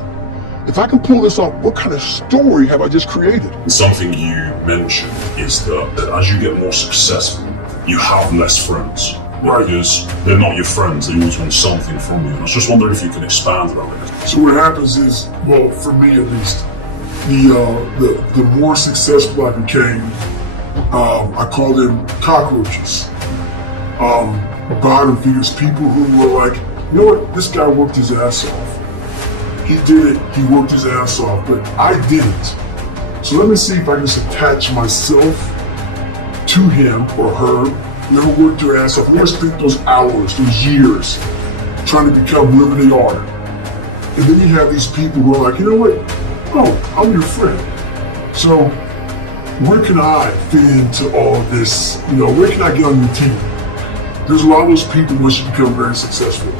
If I can pull this off, what kind of story have I just created? Something you mentioned is that as you get more successful, you have less friends. Right. Because they're not your friends, they always want something from you. And I was just wondering if you can expand on it. So what happens is, well, for me at least, the more successful I became, I call them cockroaches. Bottom feeders, people who were like, you know what, this guy worked his ass off. He did it, he worked his ass off, but I didn't. So let me see if I can just attach myself to him or her. Never worked their ass off, never spent those hours, those years trying to become whoever they are. And then you have these people who are like, you know what? Oh, I'm your friend. So where can I fit into all of this? You know, where can I get on your team? There's a lot of those people once you become very successful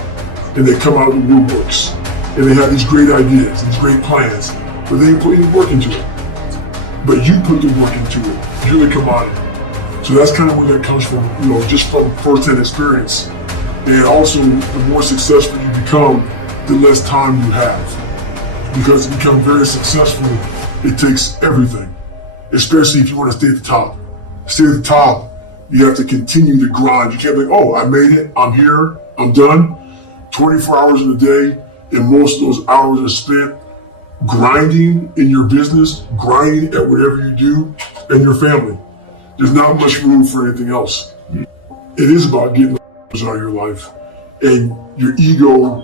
and they come out of the woodworks and they have these great ideas, these great plans, but they ain't put any work into it. But you put the work into it. You're the commodity. So that's kind of where that comes from, you know, just from first-hand experience. And also, the more successful you become, the less time you have. Because to become very successful, it takes everything, especially if you want to stay at the top. Stay at the top, you have to continue to grind. You can't be like, oh, I made it, I'm here, I'm done. 24 hours in a day, and most of those hours are spent grinding in your business, grinding at whatever you do, and your family. There's not much room for anything else. It is about getting the out of your life, and your ego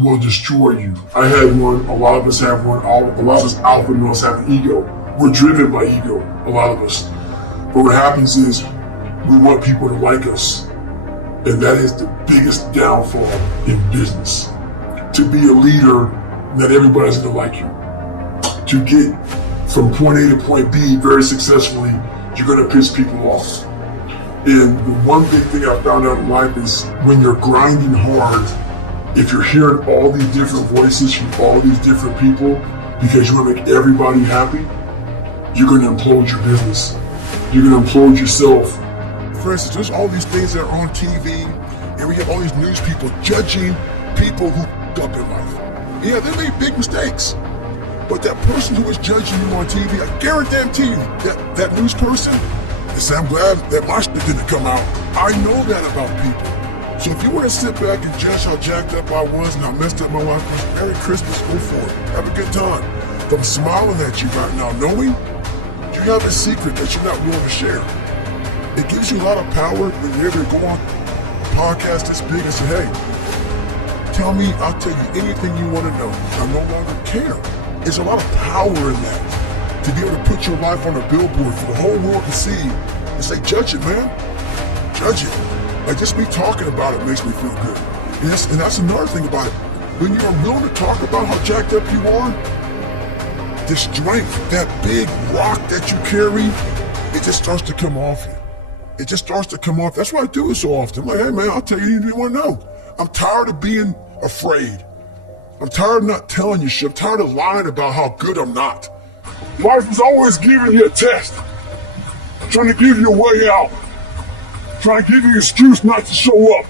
will destroy you. I had one, a lot of us have one, a lot of us alpha males have an ego. We're driven by ego, a lot of us. But what happens is, we want people to like us, and that is the biggest downfall in business. To be a leader, not everybody's gonna like you. To get from point A to point B very successfully, you're gonna piss people off. And the one big thing I found out in life is when you're grinding hard, if you're hearing all these different voices from all these different people because you wanna make everybody happy, you're gonna implode your business. You're gonna implode yourself. For instance, there's all these things that are on TV, and we have all these news people judging people who up in life. Yeah, they made big mistakes. But that person who was judging you on TV, I guarantee you, that news person, they say, I'm glad that my shit didn't come out. I know that about people. So if you want to sit back and judge how jacked up I was and how messed up my life was, Merry Christmas, go for it. Have a good time. But I'm smiling at you right now, knowing you have a secret that you're not willing to share. It gives you a lot of power when you're able to go on a podcast this big and say, hey, tell me, I'll tell you anything you want to know. I no longer care. There's a lot of power in that. To be able to put your life on a billboard for the whole world to see and say, judge it, man. Judge it. Like just me talking about it makes me feel good. And that's another thing about it. When you're willing to talk about how jacked up you are, the strength, that big rock that you carry, it just starts to come off you. It just starts to come off. That's why I do it so often. I'm like, hey man, I'll tell you anything you want to know. I'm tired of being afraid. I'm tired of not telling you shit. I'm tired of lying about how good I'm not. Life is always giving you a test. Trying to give you a way out. Trying to give you an excuse not to show up.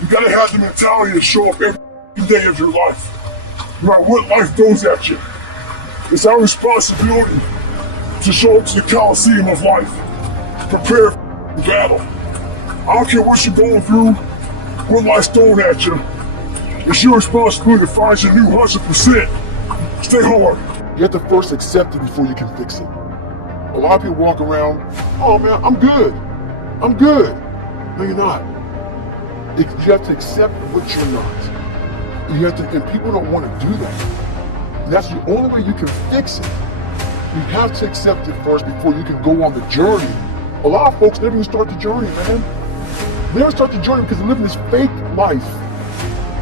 You gotta have the mentality to show up every day of your life. No matter what life throws at you. It's our responsibility to show up to the Coliseum of life. Prepare for battle. I don't care what you're going through, what life's thrown at you. It's your responsibility to find your new 100%. Stay hard. You have to first accept it before you can fix it. A lot of people walk around, oh man, I'm good. I'm good. No, you're not. You have to accept what you're not. You have to, and people don't want to do that. And that's the only way you can fix it. You have to accept it first before you can go on the journey. A lot of folks never even start the journey, man. They never start the journey because they're living this fake life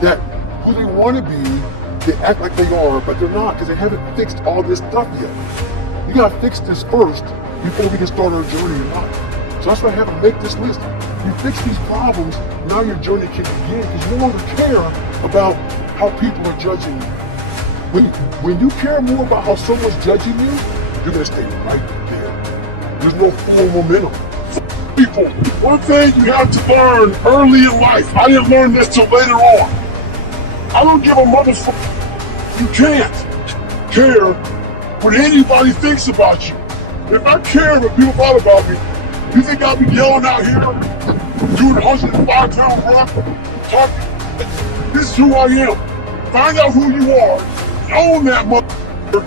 that who they want to be, they act like they are, but they're not because they haven't fixed all this stuff yet. You gotta fix this first before we can start our journey in life. So that's why I have to make this list. You fix these problems, now your journey can begin because you no longer care about how people are judging you. When you care more about how someone's judging you, you're gonna stay right there. There's no forward momentum. People, one thing you have to learn early in life, I didn't learn this till later on. I don't give a motherfucker. You can't care what anybody thinks about you. If I care what people thought about me, you think I'll be yelling out here doing 105 pound rock, talking. This is who I am. Find out who you are, own that motherfucker,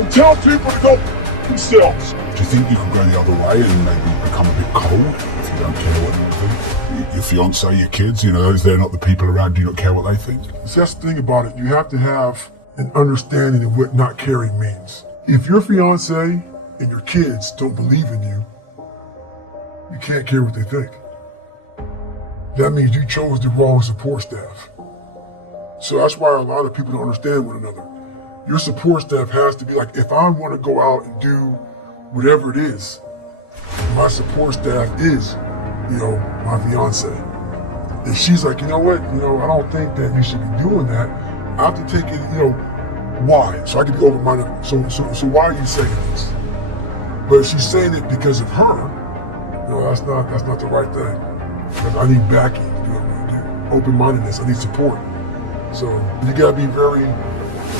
and tell people to go themselves. Do you think you could go the other way and maybe become a bit cold if you don't care what you think? Your fiance, your kids, they're not the people around you, don't care what they think? See, that's the thing about it. You have to have an understanding of what not caring means. If your fiance and your kids don't believe in you, you can't care what they think. That means you chose the wrong support staff. So that's why a lot of people don't understand one another. Your support staff has to be like, if I want to go out and do whatever it is, my support staff is, my fiance. If she's like, you know what, I don't think that you should be doing that, I have to take it, why? So I can be open-minded. So why are you saying this? But if she's saying it because of her, that's not the right thing. Because I need backing to do what I do. Open-mindedness, I need support. So you gotta be very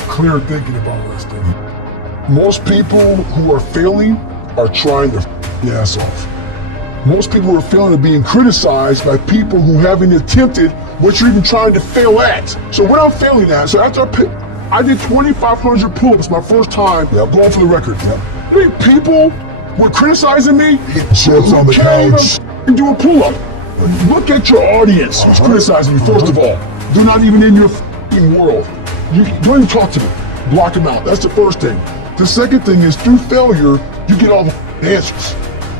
clear thinking about all that stuff. Most people who are failing are trying to their ass off. Most people who are failing are being criticized by people who haven't attempted what you're even trying to fail at. So what I'm failing at, so after I did 2,500 pull-ups my first time going for the record. I mean, people were criticizing me. Shirts on the couch. Do a pull-up. Look at your audience who's criticizing you, first of all. They're not even in your world. You don't even talk to them. Block them out. That's the first thing. The second thing is, through failure, you get all the answers.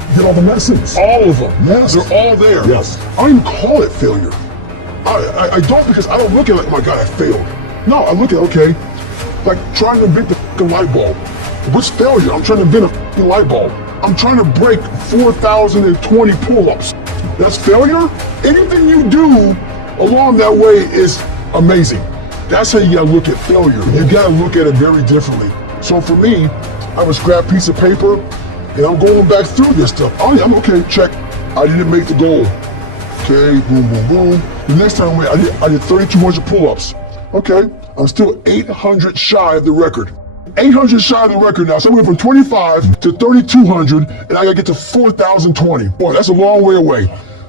You get all the lessons. All of them. Yes. They're all there. Yes. I don't even call it failure. I don't, because I don't look at it like, oh my God, I failed. No, I look at, okay, like trying to invent the fucking light bulb. What's failure? I'm trying to invent a fucking light bulb. I'm trying to break 4,020 pull-ups. That's failure? Anything you do along that way is amazing. That's how you gotta look at failure. You gotta look at it very differently. So for me, I have a scrap piece of paper, and I'm going back through this stuff. Oh yeah, I'm okay, check. I didn't make the goal. Okay, boom, boom, boom. The next time I did 3,200 pull-ups. Okay, I'm still 800 shy of the record. 800 shy of the record now. So I went from 25 to 3,200, and I gotta get to 4,020. Boy, that's a long way away.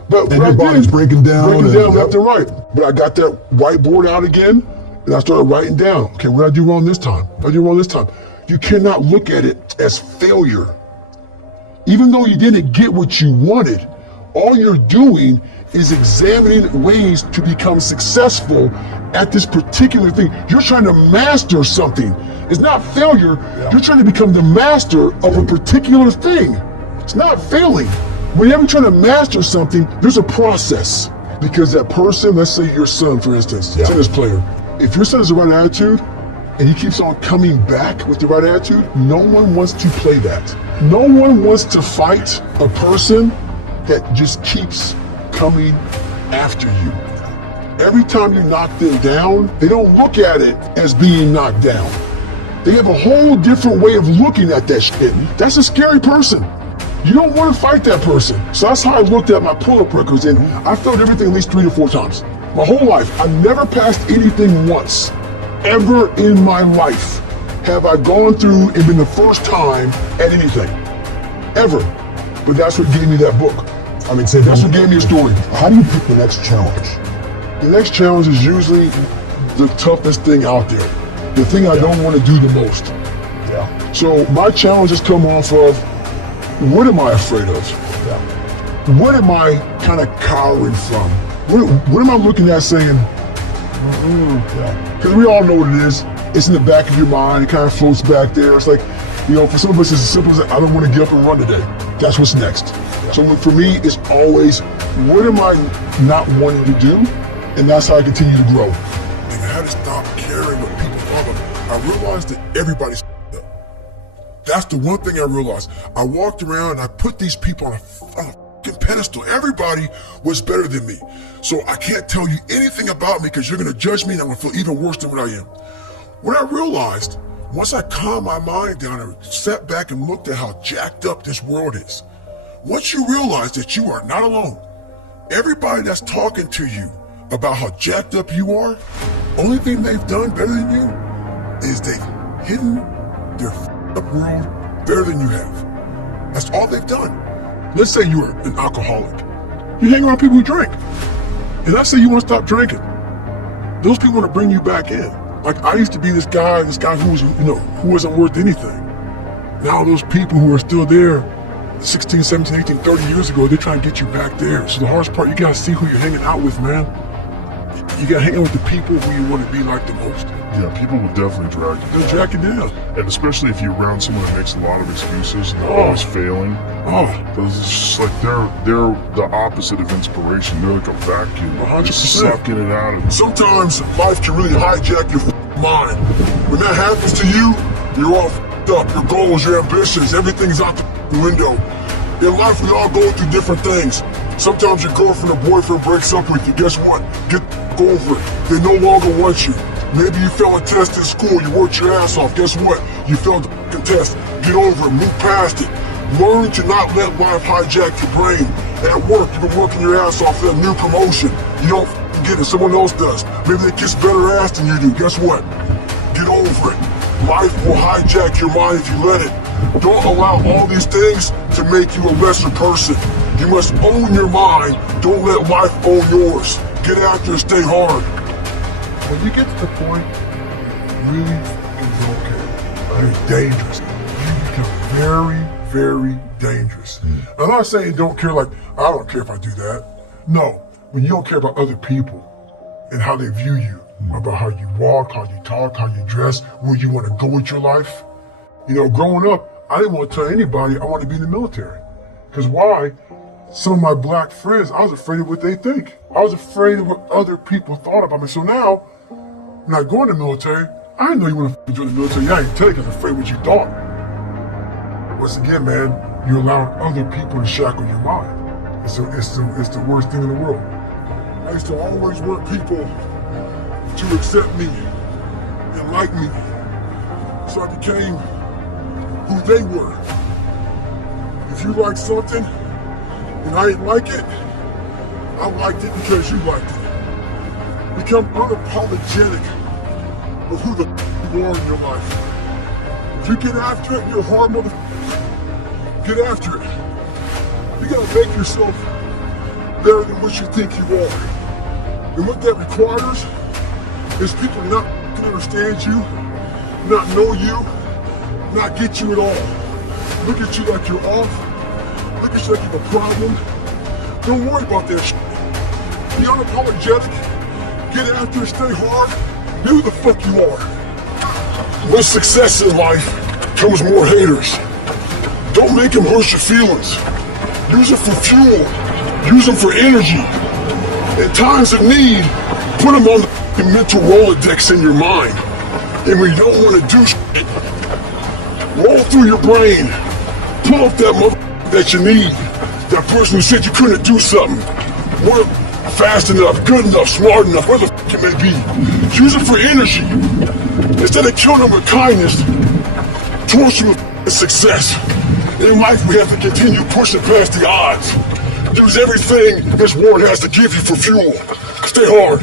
But and your body's breaking down left and right. But I got that whiteboard out again, and I started writing down. Okay, what did I do wrong this time? What did I do wrong this time? You cannot look at it as failure. Even though you didn't get what you wanted, all you're doing is examining ways to become successful at this particular thing. You're trying to master something. It's not failure. You're trying to become the master of a particular thing. It's not failing. Whenever you're trying to master something, there's a process. Because that person, let's say your son, for instance, tennis player, if your son has the right attitude and he keeps on coming back with the right attitude, no one wants to play that. No one wants to fight a person that just keeps coming after you. Every time you knock them down, they don't look at it as being knocked down. They have a whole different way of looking at that shit. That's a scary person. You don't want to fight that person. So that's how I looked at my pull-up records, and I failed everything at least 3 to 4 times. My whole life, I never passed anything once. Ever in my life have I gone through and been the first time at anything. Ever. But that's what gave me that book. I mean, say That's what gave me a story. How do you pick the next challenge? The next challenge is usually the toughest thing out there. The thing I don't want to do the most. Yeah. So my challenges come off of, what am I afraid of? Yeah. What am I kind of cowering from? What am I looking at saying, because we all know what it is. It's in the back of your mind. It kind of floats back there. It's like, for some of us, it's as simple as, I don't want to get up and run today. That's what's next. So for me, it's always, what am I not wanting to do? And that's how I continue to grow. And I had to stop caring what people thought of me. I realized that everybody's up. That's the one thing I realized. I walked around and I put these people on a fucking pedestal. Everybody was better than me. So I can't tell you anything about me because you're going to judge me and I'm going to feel even worse than what I am. What I realized, once I calmed my mind down and sat back and looked at how jacked up this world is, once you realize that you are not alone, everybody that's talking to you about how jacked up you are, only thing they've done better than you is they've hidden their up world better than you have. That's all they've done. Let's say you're an alcoholic. You hang around people who drink. And I say you want to stop drinking. Those people want to bring you back in. Like I used to be this guy who was, who wasn't worth anything. Now those people who are still there 16, 17, 18, 30 years ago, they're trying to get you back there. So the hardest part, you gotta see who you're hanging out with, man. You gotta hang out with the people who you want to be like the most. Yeah, people will definitely drag you. They'll drag you down. And especially if you're around someone that makes a lot of excuses and they're always failing. Because it's just like they're the opposite of inspiration. They're like a vacuum. 100%. Just sucking it out of you. Sometimes life can really hijack your mind. When that happens to you, you're all up. Your goals, your ambitions, everything's out the window. In life, we all go through different things. Sometimes your girlfriend or boyfriend breaks up with you. Guess what? Get over it. They no longer want you. Maybe you failed a test in school. You worked your ass off. Guess what? You failed the test. Get over it. Move past it. Learn to not let life hijack your brain. At work, you've been working your ass off for that new promotion. You don't get it. Someone else does. Maybe they kiss better ass than you do. Guess what? Get over it. Life will hijack your mind if you let it. Don't allow all these things to make you a lesser person. You must own your mind. Don't let life own yours. Get after it, stay hard. When you get to the point you really don't care, it's dangerous. You become very, very dangerous. I'm not saying you don't care like, I don't care if I do that. No, when you don't care about other people and how they view you, about how you walk, how you talk, how you dress, where you want to go with your life. Growing up, I didn't want to tell anybody I wanted to be in the military. Because why? Some of my black friends, I was afraid of what they think. I was afraid of what other people thought about me. So now, when I go in the military, I didn't know you want to join the military. I didn't tell you because I was afraid of what you thought. Once again, man, you're allowing other people to shackle your mind. It's the worst thing in the world. I used to always want people to accept me and like me. So I became who they were. If you like something and I didn't like it, I liked it because you liked it. Become unapologetic of who the you are in your life. If you get after it, you're a hard motherfucker. Get after it. You gotta make yourself better than what you think you are. And what that requires is people not can understand you, not know you, not get you at all. Look at you like you're off. Look at you like you have a problem. Don't worry about that shit. Be unapologetic. Get after it, stay hard. Be who the fuck you are. With success in life comes more haters. Don't make them hurt your feelings. Use it for fuel. Use them for energy. In times of need, put them on the mental Rolodex in your mind. And when you don't want to do shit, roll through your brain. Pull up that motherfucker that you need. That person who said you couldn't do something. Weren't fast enough, good enough, smart enough, whatever the fuck it may be. Use it for energy. Instead of killing them with kindness, torch them with success. In life, we have to continue pushing past the odds. Use everything this world has to give you for fuel. Stay hard.